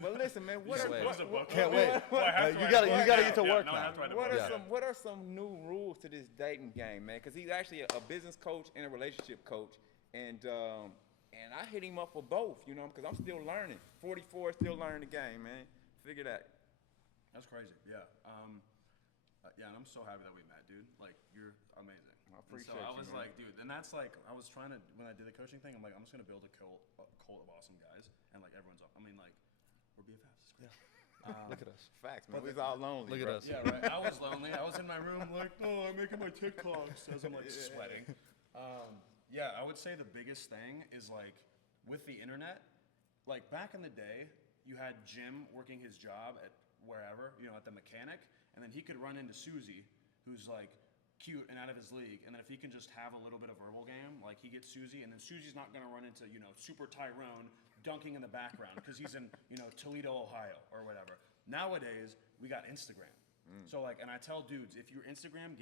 but listen, man, what Can't are wait. what- Can't what- wait. what- You gotta get to work no, I now. have to write a what book. are what are some new rules to this dating game, man? Because he's actually a business coach and a relationship coach, and I hit him up for both, you know, because I'm still learning. 44, still learning the game, man. Figure that. That's crazy. Yeah. Yeah, and I'm so happy that we met, dude. Like, you're amazing. I And appreciate so I you, was man. like, dude, and that's like, I was trying to, when I did the coaching thing, I'm like, I'm just gonna build a cult of awesome guys, and like everyone's up. I mean, like, we're BFFs. It's great. Look at us. Facts, man. We was all lonely. Look at bro. us. Yeah, right. I was lonely. I was in my room like, oh, I'm making my TikToks as I'm like sweating. Yeah, I would say the biggest thing is like with the internet, like back in the day, you had Jim working his job at wherever, you know, at the mechanic, and then he could run into Susie, who's like cute and out of his league, and then if he can just have a little bit of verbal game, like he gets Susie, and then Susie's not gonna run into, you know, Super Tyrone dunking in the background because he's in, you know, Toledo, Ohio or whatever. Nowadays, we got Instagram. So like, and I tell dudes, if your Instagram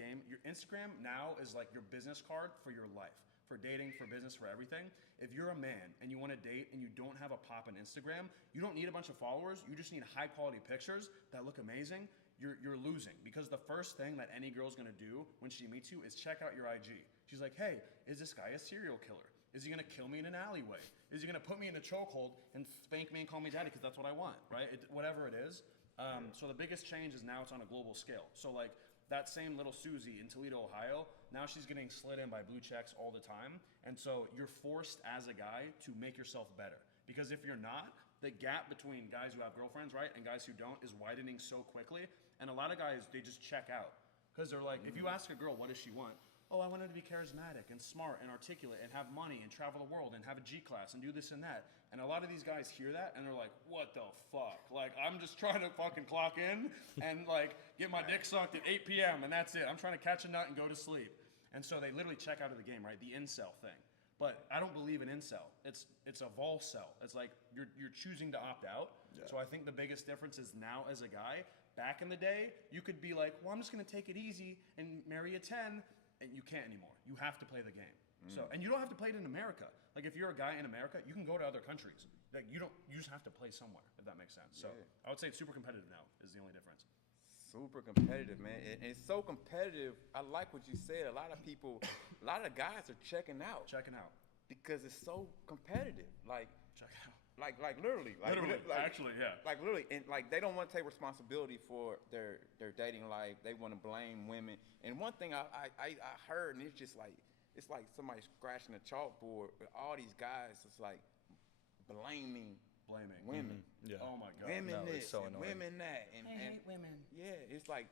now is like your business card for your life, for dating, for business, for everything. If you're a man and you want to date and you don't have a pop on Instagram, you don't need a bunch of followers. You just need high quality pictures that look amazing. You're losing, because the first thing that any girl's gonna do when she meets you is check out your IG. She's like, hey, is this guy a serial killer? Is he gonna kill me in an alleyway? Is he gonna put me in a chokehold and spank me and call me daddy because that's what I want, right? Whatever it is. So the biggest change is now it's on a global scale. So like that same little Susie in Toledo, Ohio, now she's getting slid in by blue checks all the time. And so you're forced as a guy to make yourself better. Because if you're not, the gap between guys who have girlfriends, right, and guys who don't is widening so quickly. And a lot of guys, they just check out. Because they're like, if you ask a girl, what does she want? Oh, I want her to be charismatic and smart and articulate and have money and travel the world and have a G-class and do this and that. And a lot of these guys hear that and they're like, what the fuck? Like, I'm just trying to fucking clock in and like get my dick sucked at 8 p.m. and that's it. I'm trying to catch a nut and go to sleep. And so they literally check out of the game, right? The incel thing. But I don't believe in incel. It's a vol cell. It's like you're choosing to opt out. Yeah. So I think the biggest difference is now as a guy, back in the day, you could be like, well, I'm just gonna take it easy and marry a 10, and you can't anymore. You have to play the game. So, and you don't have to play it in America. Like if you're a guy in America, you can go to other countries. Like you just have to play somewhere, if that makes sense. So I would say it's super competitive now is the only difference. Super competitive, man. And it's so competitive. I like what you said. A lot of guys are checking out. Checking out. Because it's so competitive. Like, check out. Like literally. Literally, like, actually, yeah. Like literally. And like they don't want to take responsibility for their dating life. They want to blame women. And one thing I heard, and it's just like, it's like somebody scratching a chalkboard with all these guys. It's like blaming women. Yeah. Oh my God. Women no, this, it's so and annoying. women that, and I hate women. Yeah, it's like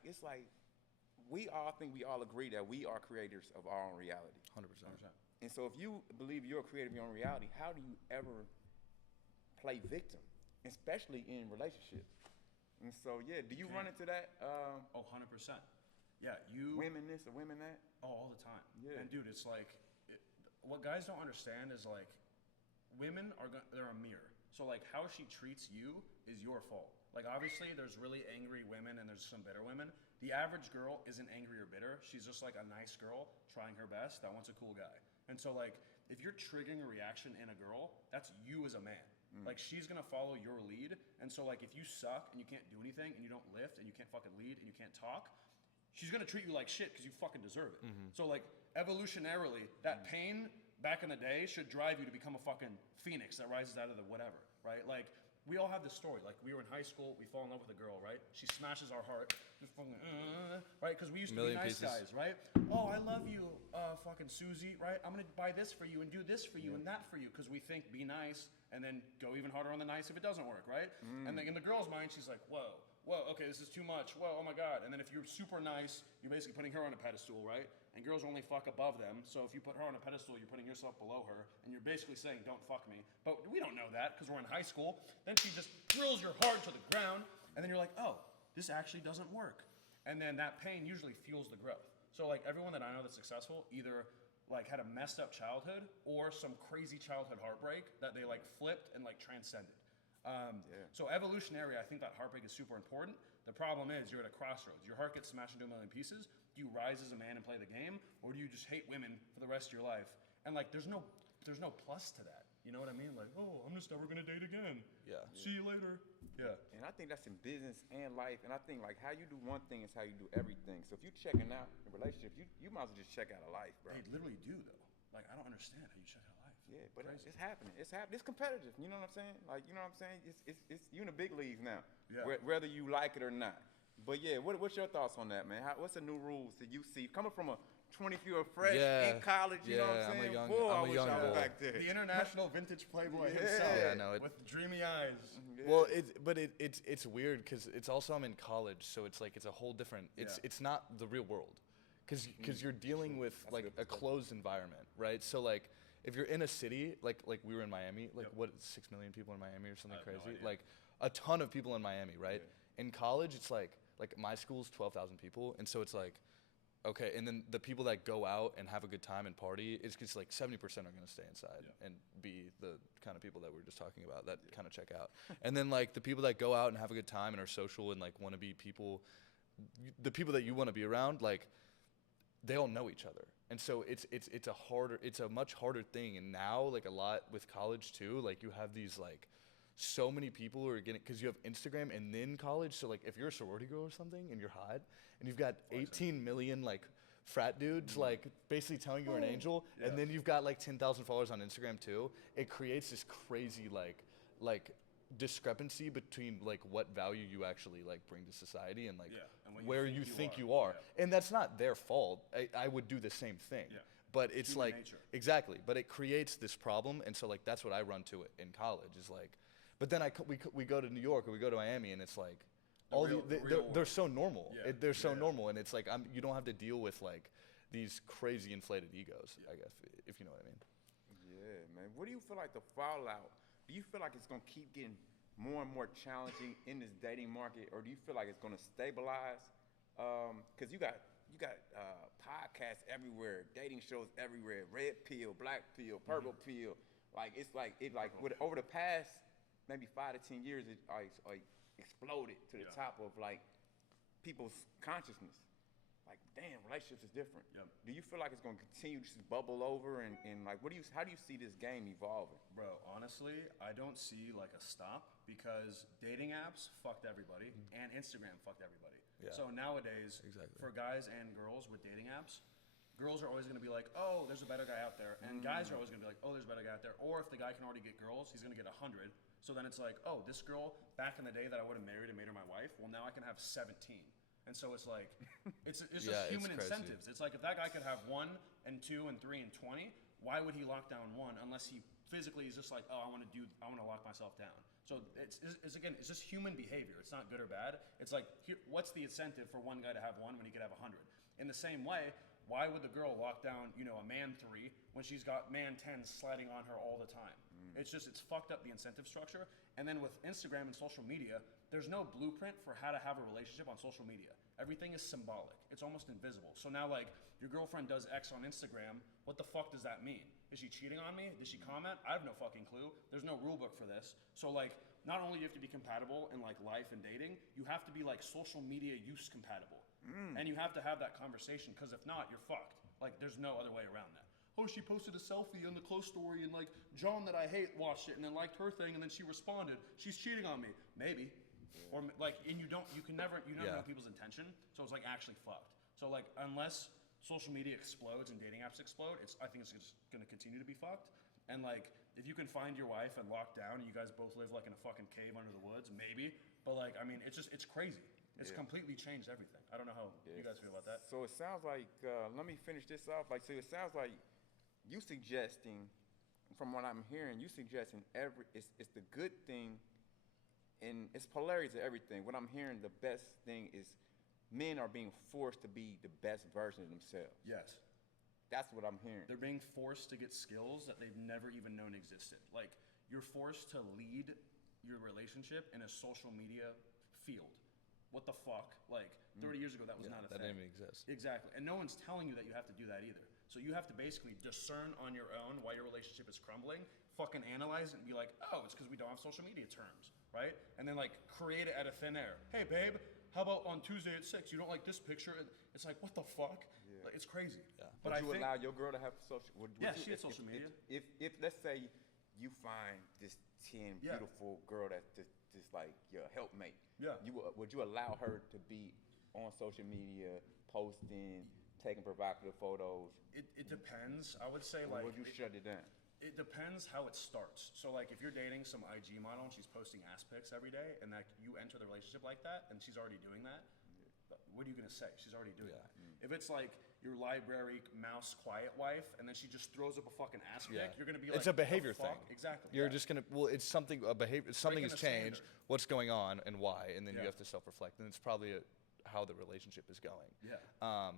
we all agree that we are creators of our own reality. 100%. And so if you believe you're a creator of your own reality, how do you ever play victim, especially in relationships? And so yeah, do you run into that? 100%. Yeah, women this or women that? Oh, all the time. Yeah. And dude, it's like what guys don't understand is like women they're a mirror. So like how she treats you is your fault. Like obviously there's really angry women and there's some bitter women. The average girl isn't angry or bitter. She's just like a nice girl trying her best that wants a cool guy. And so like if you're triggering a reaction in a girl, that's you as a man. Like she's gonna follow your lead. And so like if you suck and you can't do anything and you don't lift and you can't fucking lead and you can't talk, she's gonna treat you like shit because you fucking deserve it. So like evolutionarily, that pain back in the day should drive you to become a fucking phoenix that rises out of the whatever, right? Like we all have this story. Like we were in high school, we fall in love with a girl, right? She smashes our heart, just fucking, right? Because we used to be nice guys, right? Oh, I love you, fucking Susie, right? I'm gonna buy this for you and do this for you and that for you because we think be nice and then go even harder on the nice if it doesn't work, right? And then in the girl's mind, she's like, whoa, okay, this is too much. Whoa, oh my God. And then if you're super nice, you're basically putting her on a pedestal, right? And girls only fuck above them. So if you put her on a pedestal, you're putting yourself below her. And you're basically saying, don't fuck me. But we don't know that because we're in high school. Then she just drills your heart to the ground. And then you're like, oh, this actually doesn't work. And then that pain usually fuels the growth. So like everyone that I know that's successful either like had a messed up childhood or some crazy childhood heartbreak that they like flipped and like transcended. So evolutionary, I think that heartbreak is super important. The problem is you're at a crossroads. Your heart gets smashed into a million pieces. Do you rise as a man and play the game, or do you just hate women for the rest of your life? And like, there's no plus to that. You know what I mean? Like, oh, I'm just never gonna date again. Yeah. See you later. Yeah. And I think that's in business and life. And I think like how you do one thing is how you do everything. So if you're checking out in a relationship, you might as well just check out of life, bro. They literally do though. Like, I don't understand how you check out life. Yeah, but it's happening. It's happening. It's competitive. You know what I'm saying? Like, you know what I'm saying? It's you in the big leagues now. Yeah. Whether you like it or not. But yeah, what's your thoughts on that, man? What's the new rules that you see coming from a 20-year fresh in college? You know what I'm saying? I'm a young I was bull. back there. The international vintage playboy himself. Yeah, no, with dreamy eyes. Yeah. Well, it's weird because it's also I'm in college, so it's like it's a whole different. It's not the real world, because you're dealing with That's like good a perspective. closed environment, right? So like if you're in a city like we were in Miami, like Yep. what 6 million people in Miami or something I have no crazy, idea. like a ton of people in Miami, right? In college, it's like my school's 12,000 people, and so it's like. Okay, and then the people that go out and have a good time and party, it's just like 70% are gonna stay inside and be the kind of people that we were just talking about that kind of check out. And then like the people that go out and have a good time and are social and like want to be people, the people that you want to be around, like they all know each other. And so it's a much harder thing. And now like a lot with college too, like you have these like so many people who are getting, because you have Instagram and then college. So like if you're a sorority girl or something and you're hot and you've got 18 million like frat dudes like basically telling you you're an angel, and then you've got like 10,000 followers on Instagram too, it creates this crazy like discrepancy between like what value you actually like bring to society and like And what where you think you are. And that's not their fault. I would do the same thing. Yeah. but it's Human like nature. exactly, but it creates this problem, and so like that's what I run to it in college is like, but then we go to New York or we go to Miami, and it's like all real they're world. so normal. Yeah. They're so Yeah. normal, and it's like you don't have to deal with like these crazy inflated egos, I guess, if you know what I mean. Yeah, man. What do you feel like the fallout? Do you feel like it's gonna keep getting more and more challenging in this dating market, or do you feel like it's gonna stabilize? Because you got podcasts everywhere, dating shows everywhere, red pill, black pill, purple pill. Like it's like over the past maybe 5 to 10 years, it like exploded to the top of like people's consciousness. Like, damn, relationships is different. Yep. Do you feel like it's gonna continue to just bubble over and like how do you see this game evolving? Bro, honestly, I don't see like a stop because dating apps fucked everybody and Instagram fucked everybody. Yeah. So nowadays, Exactly. for guys and girls with dating apps, girls are always gonna be like, oh, there's a better guy out there. And guys are always gonna be like, oh, there's a better guy out there. Or if the guy can already get girls, he's gonna get 100. So then it's like, oh, this girl back in the day that I would have married and made her my wife, well, now I can have 17. And so it's like, it's just Yeah, it's human crazy. incentives. It's like if that guy could have 1 and 2 and 3 and 20, why would he lock down 1 unless he physically is just like, oh, I want to lock myself down. So it's just human behavior. It's not good or bad. It's like, what's the incentive for one guy to have 1 when he could have 100? In the same way, why would the girl lock down, a man 3 when she's got man 10 sliding on her all the time? It's fucked up the incentive structure. And then with Instagram and social media, there's no blueprint for how to have a relationship on social media. Everything is symbolic. It's almost invisible. So now, like, your girlfriend does X on Instagram. What the fuck does that mean? Is she cheating on me? Did she comment? I have no fucking clue. There's no rule book for this. So, like, not only do you have to be compatible in, like, life and dating, you have to be, like, social media use compatible. And you have to have that conversation, because if not, you're fucked. Like, there's no other way around that. Oh, she posted a selfie on the close story, and, like, John that I hate watched it and then liked her thing, and then she responded. She's cheating on me. Maybe. Or like, and you can never know people's intention. So it's like actually fucked. So like, unless social media explodes and dating apps explode, I think it's just gonna continue to be fucked. And like, if you can find your wife and lock down, and you guys both live like in a fucking cave under the woods, maybe. But like, I mean, it's crazy. It's completely changed everything. I don't know how you guys feel about that. So it sounds like, let me finish this off. Like, so it sounds like you suggesting, from what I'm hearing, it's the good thing. And it's polarity to everything. What I'm hearing, the best thing is men are being forced to be the best version of themselves. Yes. That's what I'm hearing. They're being forced to get skills that they've never even known existed. Like, you're forced to lead your relationship in a social media field. What the fuck? Like, 30 years ago, that was not a thing. That didn't even exist. Exactly. And no one's telling you that you have to do that either. So you have to basically discern on your own why your relationship is crumbling, fucking analyze it and be like, oh, it's because we don't have social media terms, right? And then like create it out of thin air. Hey, babe, how about on Tuesday at 6, you don't like this picture? It's like, what the fuck? Yeah. Like, it's crazy. Yeah. But Would you allow your girl to have social? She had social media. If let's say you find this 10 beautiful girl that's just like your helpmate. Yeah. Would you allow her to be on social media, posting, taking provocative photos? It depends. I would say Or like. would you shut it down? It depends how it starts. So like if you're dating some IG model and she's posting ass pics every day and that you enter the relationship like that and she's already doing that, what are you gonna say? She's already doing that. If it's like your library mouse quiet wife and then she just throws up a fucking ass pic, you're gonna be like, it's a behavior "What the thing. fuck?" Exactly. You're just gonna it's something something Breaking has a changed. standard. What's going on and why, and then you Yeah. have to self-reflect, and it's probably how the relationship is going. Yeah.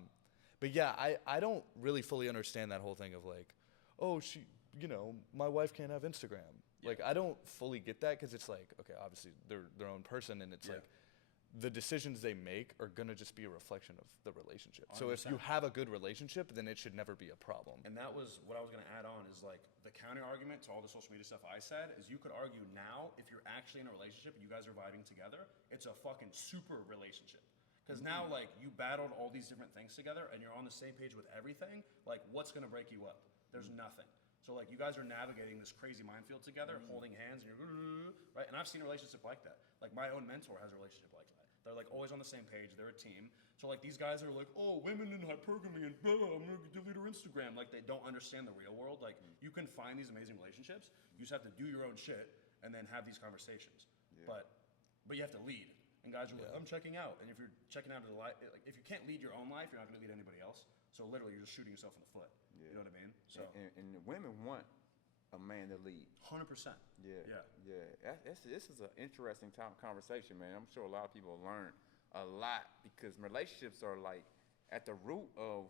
But yeah, I don't really fully understand that whole thing of like, oh, my wife can't have Instagram. Like, I don't fully get that because it's like, okay, obviously they're their own person, and it's like the decisions they make are gonna just be a reflection of the relationship. So if you 100%. have a good relationship, then it should never be a problem. And that was what I was gonna add on is like the counter argument to all the social media stuff I said is you could argue now if you're actually in a relationship and you guys are vibing together, it's a fucking super relationship. Because now, like, you battled all these different things together and you're on the same page with everything, like, what's gonna break you up? There's nothing. So, like, you guys are navigating this crazy minefield together, holding hands, and you're, right? And I've seen a relationship like that. Like, my own mentor has a relationship like that. They're, like, always on the same page. They're a team. So, like, these guys are like, oh, women in hypergamy and blah, I'm gonna delete her Instagram. Like, they don't understand the real world. Like, you can find these amazing relationships. You just have to do your own shit and then have these conversations. But you have to lead. And guys are like, Yeah. I'm checking out. And if you're checking out of the life, like, if you can't lead your own life, you're not gonna lead anybody else. So literally, you're just shooting yourself in the foot. You know what I mean? So, And the women want a man to lead. 100%. Yeah, Yeah. yeah. This is an interesting conversation, man. I'm sure a lot of people learn a lot because relationships are like at the root of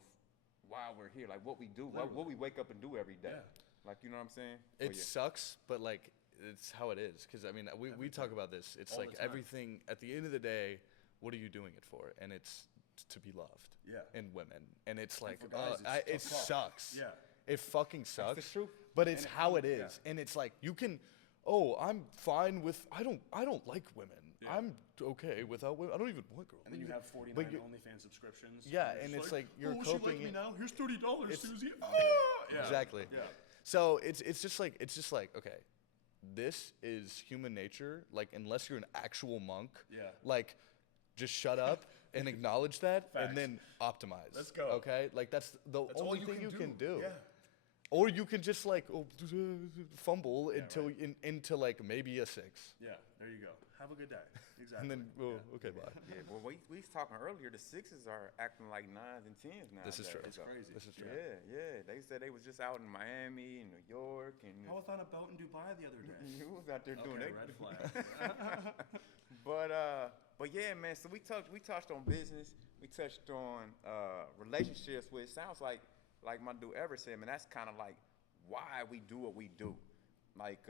why we're here, like what we do, what we wake up and do every day. Yeah. Like, you know what I'm saying? It sucks, but like it's how it is. Because I mean, we talk about this. It's All like the time. everything. At the end of the day, what are you doing it for? And it's to be loved. Yeah. And women. And it's like, for guys, it it's tough. sucks. Yeah. It fucking sucks. the truth. But it's how it is. yeah. And it's like you can. Oh, I'm fine with. I don't like women. Yeah. I'm okay without women. I don't even want girls. And then you have 49 But you- OnlyFans subscriptions. Yeah, you're and just it's like you're oh, she coping liked me it- now. Here's $30, It's- Susie. Ah! Yeah. Exactly. Yeah. So it's just like okay, this is human nature. Like unless you're an actual monk, Yeah. like just shut up and acknowledge that, Facts. and then optimize. Let's go. Okay, like that's the That's all only thing you can do. Yeah. Or you can just like fumble until into like maybe a 6, Yeah. There you go. Have a good day. Exactly. and then okay, bye. Yeah, well, we was talking earlier. The sixes are acting like 9s and 10s now. This is true. It's crazy. This is true. Yeah. They said they was just out in Miami and New York, and I was on a boat in Dubai the other day. you was out there doing Okay, that. red flag. But yeah, man. So we touched on business. We touched on relationships. Which sounds like my dude ever said, man. That's kind of like why we do what we do. Like,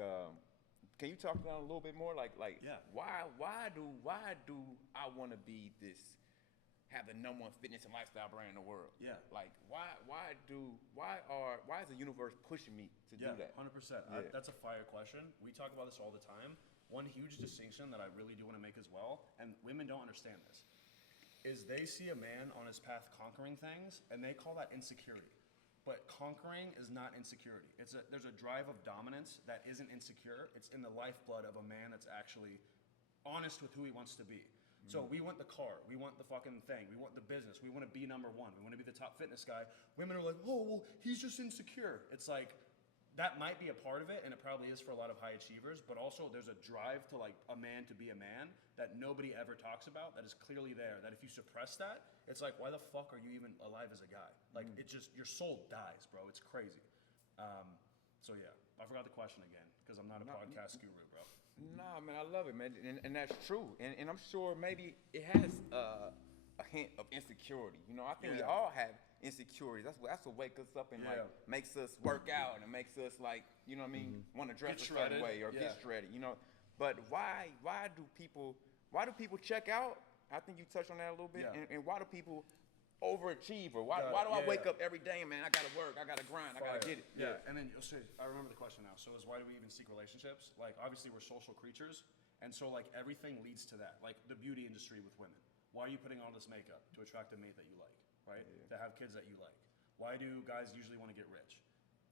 can you talk down a little bit more? Like, Yeah. why do I want to be this? Have the #1 fitness and lifestyle brand in the world. Yeah. Like, why is the universe pushing me to do that? 100%. Yeah. That's a fire question. We talk about this all the time. One huge distinction that I really do want to make as well, and women don't understand this, is they see a man on his path conquering things, and they call that insecurity. But conquering is not insecurity. There's a drive of dominance that isn't insecure. It's in the lifeblood of a man that's actually honest with who he wants to be. So we want the car, we want the fucking thing, we want the business, we want to be #1, we want to be the top fitness guy. Women are like, oh, well, he's just insecure. It's like, that might be a part of it, and it probably is for a lot of high achievers, but also there's a drive to like a man to be a man that nobody ever talks about, that is clearly there, that if you suppress that, it's like, why the fuck are you even alive as a guy? Like, it just, your soul dies, bro. It's crazy. So yeah, I forgot the question again, because I'm not a podcast guru, bro. Nah, man, I love it, man, and that's true. And I'm sure maybe it has a hint of insecurity. You know, I think we Yeah. all have insecurities. That's what wakes us up and like Yeah. makes us work out and makes us like, you know what I mean, want to dress Get a certain shredded. way or Yeah. get shredded. You know, but why do people check out? I think you touched on that a little bit. Yeah. And why do people overachieve? Or why do I wake up every day and man, I gotta work, I gotta grind, I gotta get it. Yeah, and then so I remember the question now. So is why do we even seek relationships? Like obviously we're social creatures, and so like everything leads to that. Like the beauty industry with women. Why are you putting on this makeup? To attract a mate that you like, right? To have kids that you like. Why do guys usually want to get rich?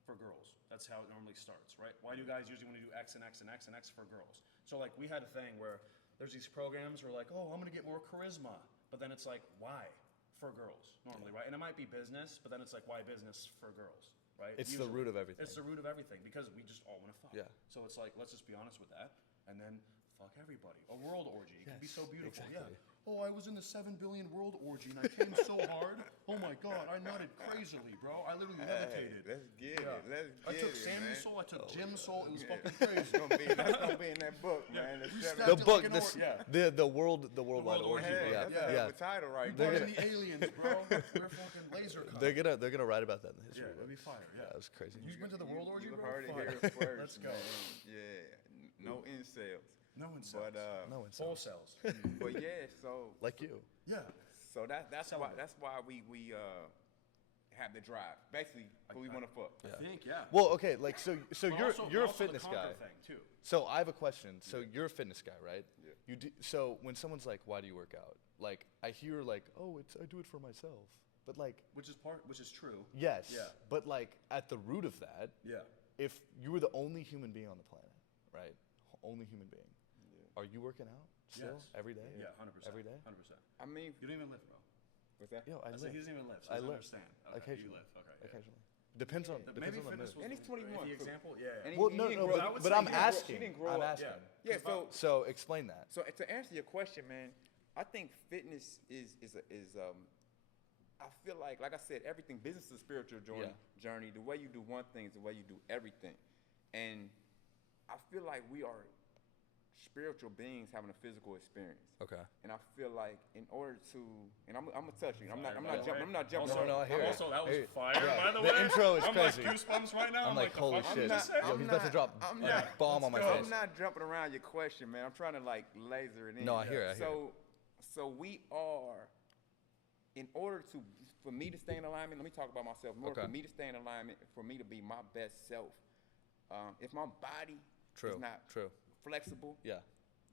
For girls. That's how it normally starts, right? Why do guys usually want to do X and X and X and X for girls? So like we had a thing where there's these programs where like, oh, I'm gonna get more charisma. But then it's like, why? For girls, normally, right? And it might be business, but then it's like, why business for girls, right? It's the root of everything. It's the root of everything because we just all want to fuck. Yeah. So it's like, let's just be honest with that. And then fuck everybody. A world orgy. It can be so beautiful. exactly. Yeah. Oh, I was in the 7 billion world orgy and I came so hard. Oh my God, I nutted crazily, bro. I literally levitated. Let's get Yeah. it. Let's I get took it, Sammy's man. soul, I took Jim's soul. It was fucking That's crazy. gonna be in that book, man. we seven- stepped The it book, like an this, yeah. the worldwide world orgy. orgy. Yeah, that's yeah. the title right We're there. in the aliens, bro. We're fucking laser cut. They're gonna write about that in the history. Yeah, it'd be fire. Yeah. That was crazy. You went to the world orgy, You bro? heard it Fire. here first. Let's go. Man. Yeah, no incels. No one sells. But No one Full sells. cells. but yeah, so Like you. Yeah. that's why Celebrate. we have the drive. Basically, who we want to fuck. I think, yeah. Well, okay, like so But you're also- you're a also the fitness conquer guy. thing too. So I have a question. So you're a fitness guy, right? Yeah. You do, so when someone's like, "Why do you work out?" Like I hear like, "Oh, I do it for myself." But like, Which is true. yes. Yeah. But like at the root of that, Yeah. if you were the only human being on the planet, right? Only human being. Are you working out still Yes. every day? Yeah, 100%. Every day? 100%. I mean, You don't even lift, bro. what's that? Yo, I I said live he doesn't even lift. So I he doesn't lift. understand. Okay, occasionally. You lift. Okay. Yeah. Occasionally. Depends on Maybe the fitness mood. was And he's 21, the so- example. Yeah. And he- Well, he no, didn't no, grow- I but, would but say I'm he didn't grow- he asking. didn't grow I'm up. asking. Yeah, so So explain that. So to answer your question, man, I think fitness is I feel like I said, everything, business is a spiritual journey. The way you do one thing is the way you do everything. And I feel like we are spiritual beings having a physical experience. Okay. And I feel like in order to, and I'm gonna touch you. I'm not By the way. jumping. No, no, I hear it. Also, that was Hey, fire, yeah, by the the way. intro is I'm crazy. like goosebumps right now. I'm like, the holy fuck shit. did you just say? Yo, he's about to drop I'm a not- bomb on my let's go. face. I'm not jumping around your question, man. I'm trying to like laser it in. No, I hear it, I hear So we are, in order to, for me to stay in alignment, let me talk about myself. In order Okay. for me to stay in alignment, for me to be my best self, if my body True. is not True. flexible, Yeah.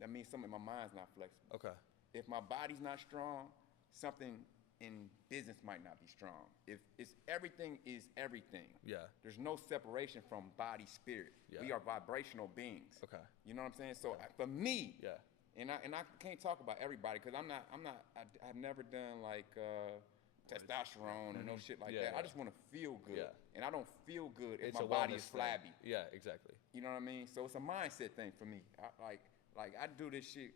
that means something in my mind's not flexible. Okay. If my body's not strong, something in business might not be strong. If it's everything is everything. Yeah. There's no separation from body spirit. Yeah. We are vibrational beings. Okay. You know what I'm saying? So for me, Yeah. and I can't talk about everybody because I've never done like testosterone or no shit like Yeah, that. yeah. I just want to feel good, Yeah. and I don't feel good if It's my a body wellness is thing. flabby. Yeah, exactly. You know what I mean? So it's a mindset thing for me. Like I do this shit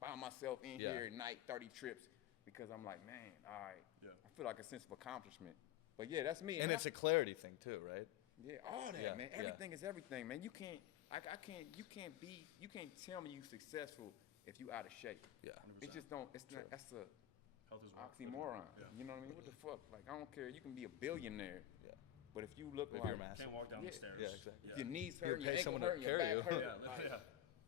by myself in Yeah. here at night, 30 trips, because I'm like, man, all right. Yeah. I feel like a sense of accomplishment. But yeah, that's me. And it's a clarity thing too, right? Yeah, all that, Yeah, man. yeah. Everything is everything, man. You can't tell me you successful if you out of shape. Yeah. It just don't, it's not, that's a Health is wealth. oxymoron. Yeah. You know what I mean? What the fuck? Like, I don't care. You can be a billionaire, Yeah. but if you look If like, you're massive. Can't walk down Yeah. the stairs. Yeah, exactly. if your knees You hurt, your pay ankle someone to hurt, your carry back you. hurt, Yeah.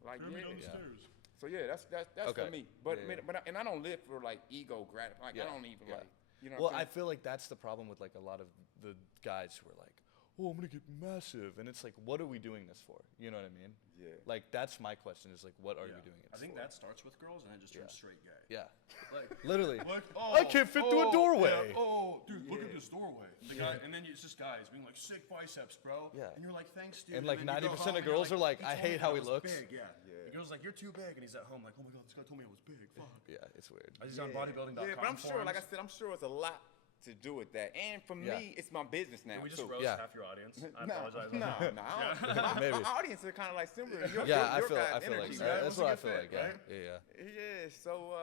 like, Carry me yeah. down the Yeah. stairs. So yeah, that's Okay. for me. But Yeah, yeah. and I don't live for like ego grat. Like Yeah, I don't even yeah. like, you know. Well, what I I'm saying? feel like that's the problem with like a lot of the guys who are like, "Oh, I'm gonna get massive," and it's like, what are we doing this for? You know what I mean? Yeah. Like that's my question is like, what are Yeah. we doing it I think for? that starts with girls and then just turns Yeah. straight gay. Yeah. Like, Literally. Look, I can't fit through a doorway. Yeah, oh, dude, look at this doorway. The guy, and then it's just guys being like, sick biceps, bro. Yeah. And you're like, thanks, dude. And, like, then you go 90% home of and you're girls are like, I told me hate how I he was looks. Big. Yeah. Yeah. The girl's like, you're too big. And he's at home like, oh my God, this guy told me I was big. Fuck. Yeah, it's weird. He's on bodybuilding.com. Yeah, but I'm sure, like I forums. said, I'm sure it's a lot to do with that. And for Yeah. me, it's my business now. Did we just too. roast Yeah. half your audience? I No, apologize. no, no. Maybe. My audience are kind of like similar. to Your, Yeah, your I feel guys' like energy, so. man. That's was a what I good feel fit, like. Yeah. right? Yeah. Yeah. So,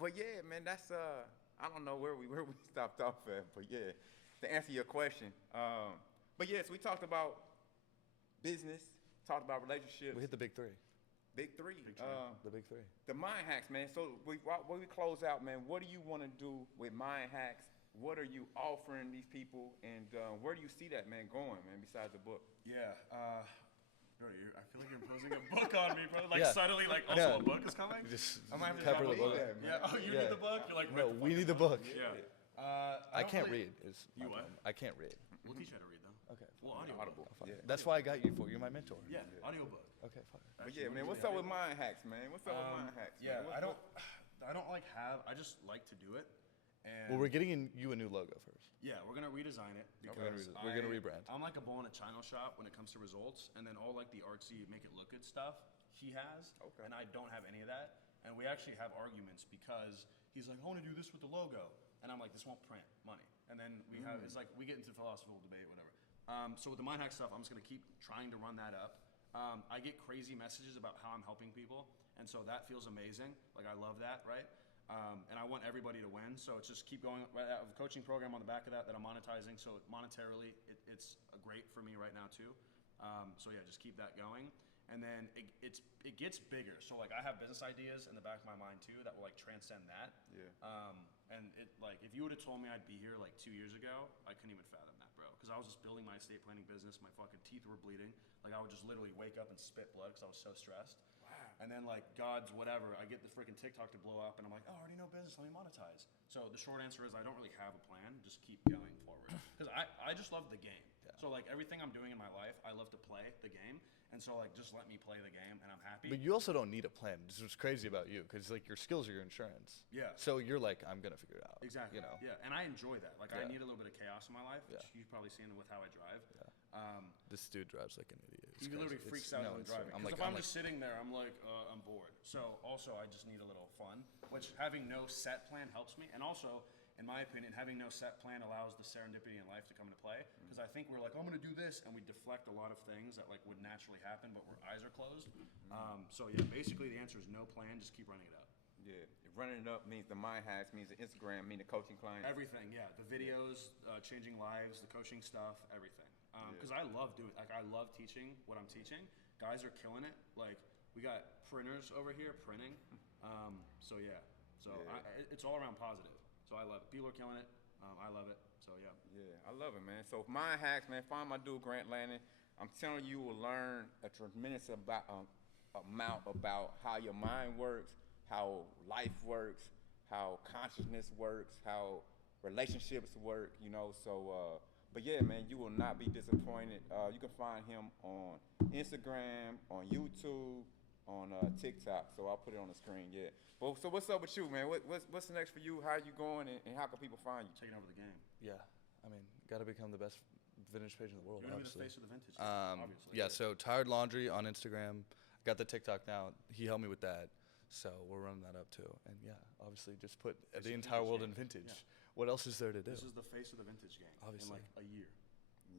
but yeah, man, that's I don't know where we stopped off at, but yeah, to answer your question, but yes, we talked about business, talked about relationships. We hit the big three. Big three. The big three. The mind hacks, man. So when we close out, man, what do you want to do with mind hacks? What are you offering these people, and where do you see that, man, going, man? Besides the book. Yeah. Bro, I feel like you're imposing a book on me, bro. Like Yeah. suddenly, like, also Yeah. a book is coming? Just I might have to pepper drop the a book. book. Yeah. Oh, you Yeah. need the book? You're like, No, right we need the book. Yeah. I don't can't really- read. Is You my what? problem. I can't read. We'll teach you how to read, though. Okay. Well, Audible. Fine. Yeah. That's why I got you for. You're my mentor. Yeah, audiobook. Okay, fine. But yeah, man, what's up with mind hacks, man? What's up with mind hacks? Yeah, man? I don't like I just like to do it. And Well, we're getting you a new logo first. yeah, we're gonna redesign it because We're gonna rebrand. I'm like a bull in a china shop when it comes to results, and then all like the artsy make it look good stuff he has, Okay. and I don't have any of that. And we actually have arguments because he's like, I want to do this with the logo, and I'm like, this won't print money. And then we have it's like we get into philosophical debate, whatever. So with the Mind Hack stuff, I'm just gonna keep trying to run that up. I get crazy messages about how I'm helping people, and so that feels amazing. Like I love that, right? And I want everybody to win, so it's just keep going. Right, I have a coaching program on the back of that I'm monetizing, so monetarily it's great for me right now too. So yeah, just keep that going, and then it gets bigger. So like I have business ideas in the back of my mind too that will like transcend that. Yeah. And it like if you would have told me I'd be here like 2 years ago, I couldn't even fathom that, bro. Because I was just building my estate planning business, my fucking teeth were bleeding. Like I would just literally wake up and spit blood because I was so stressed. And then like God's whatever, I get the freaking TikTok to blow up, and I'm like, oh, I already know business, let me monetize. So the short answer is I don't really have a plan, just keep going forward. Because I just love the game. Yeah. So like everything I'm doing in my life, I love to play the game, and so like just let me play the game, and I'm happy. But you also don't need a plan. This is what's crazy about you, because like your skills are your insurance. Yeah. So you're like, I'm gonna figure it out. Exactly. You know. Yeah, and I enjoy that. Like I Yeah. need a little bit of chaos in my life, which Yeah. you've probably seen with how I drive. This dude drives like an idiot. It's He literally crazy. freaks It's- out no, when it's- driving. I'm Because like, if I'm I'm just sitting there, I'm like, I'm bored. So also, I just need a little fun, which having no set plan helps me. And also, in my opinion, having no set plan allows the serendipity in life to come into play. Because I think we're like, oh, I'm gonna do this, and we deflect a lot of things that like would naturally happen, but our eyes are closed. So yeah, basically the answer is no plan. Just keep running it up. Yeah, running it up means the mind hacks, means the Instagram, mean the coaching client. Everything, yeah. The videos, changing lives, the coaching stuff, everything. Because I love doing, like, I love teaching what I'm teaching. Guys are killing it. Like, we got printers over here printing. So yeah, it's all around positive. So I love it. People are killing it. I love it. So yeah. Yeah, I love it, man. So mind hacks, man. Find my dude Grant Landon. I'm telling you, will learn a tremendous amount about how your mind works, how life works, how consciousness works, how relationships work. You know, so. But yeah, man, you will not be disappointed. You can find him on Instagram, on YouTube, on TikTok. So I'll put it on the screen. Yeah. But so what's up with you, man? What's next for you? How are you going, and how can people find you? Taking over the game. Yeah, I mean, got to become the best vintage page in the world. You're gonna be the obviously. face of the vintage game, obviously. Yeah, so Tired Laundry on Instagram. Got the TikTok now. He helped me with that. So we're running that up too. And yeah, obviously just put Face the of entire vintage world game. in vintage. Yeah. What else is there to do? This is the face of the vintage game. Obviously. In like a year.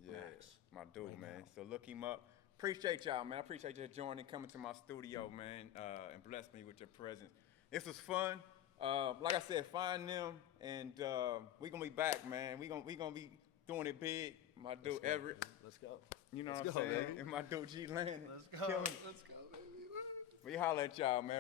Yeah, Max. my dude, Right man. now. So look him up. Appreciate y'all, man. I appreciate you joining, coming to my studio, man, and bless me with your presence. This was fun. Like I said, find them, and we gonna be back, man. We gonna be doing it big. My dude Everett, Let's go. you know Let's what I'm go, saying, baby. and my dude G Landon. Let's go. Killing it. Let's go, baby. We holler at y'all, man.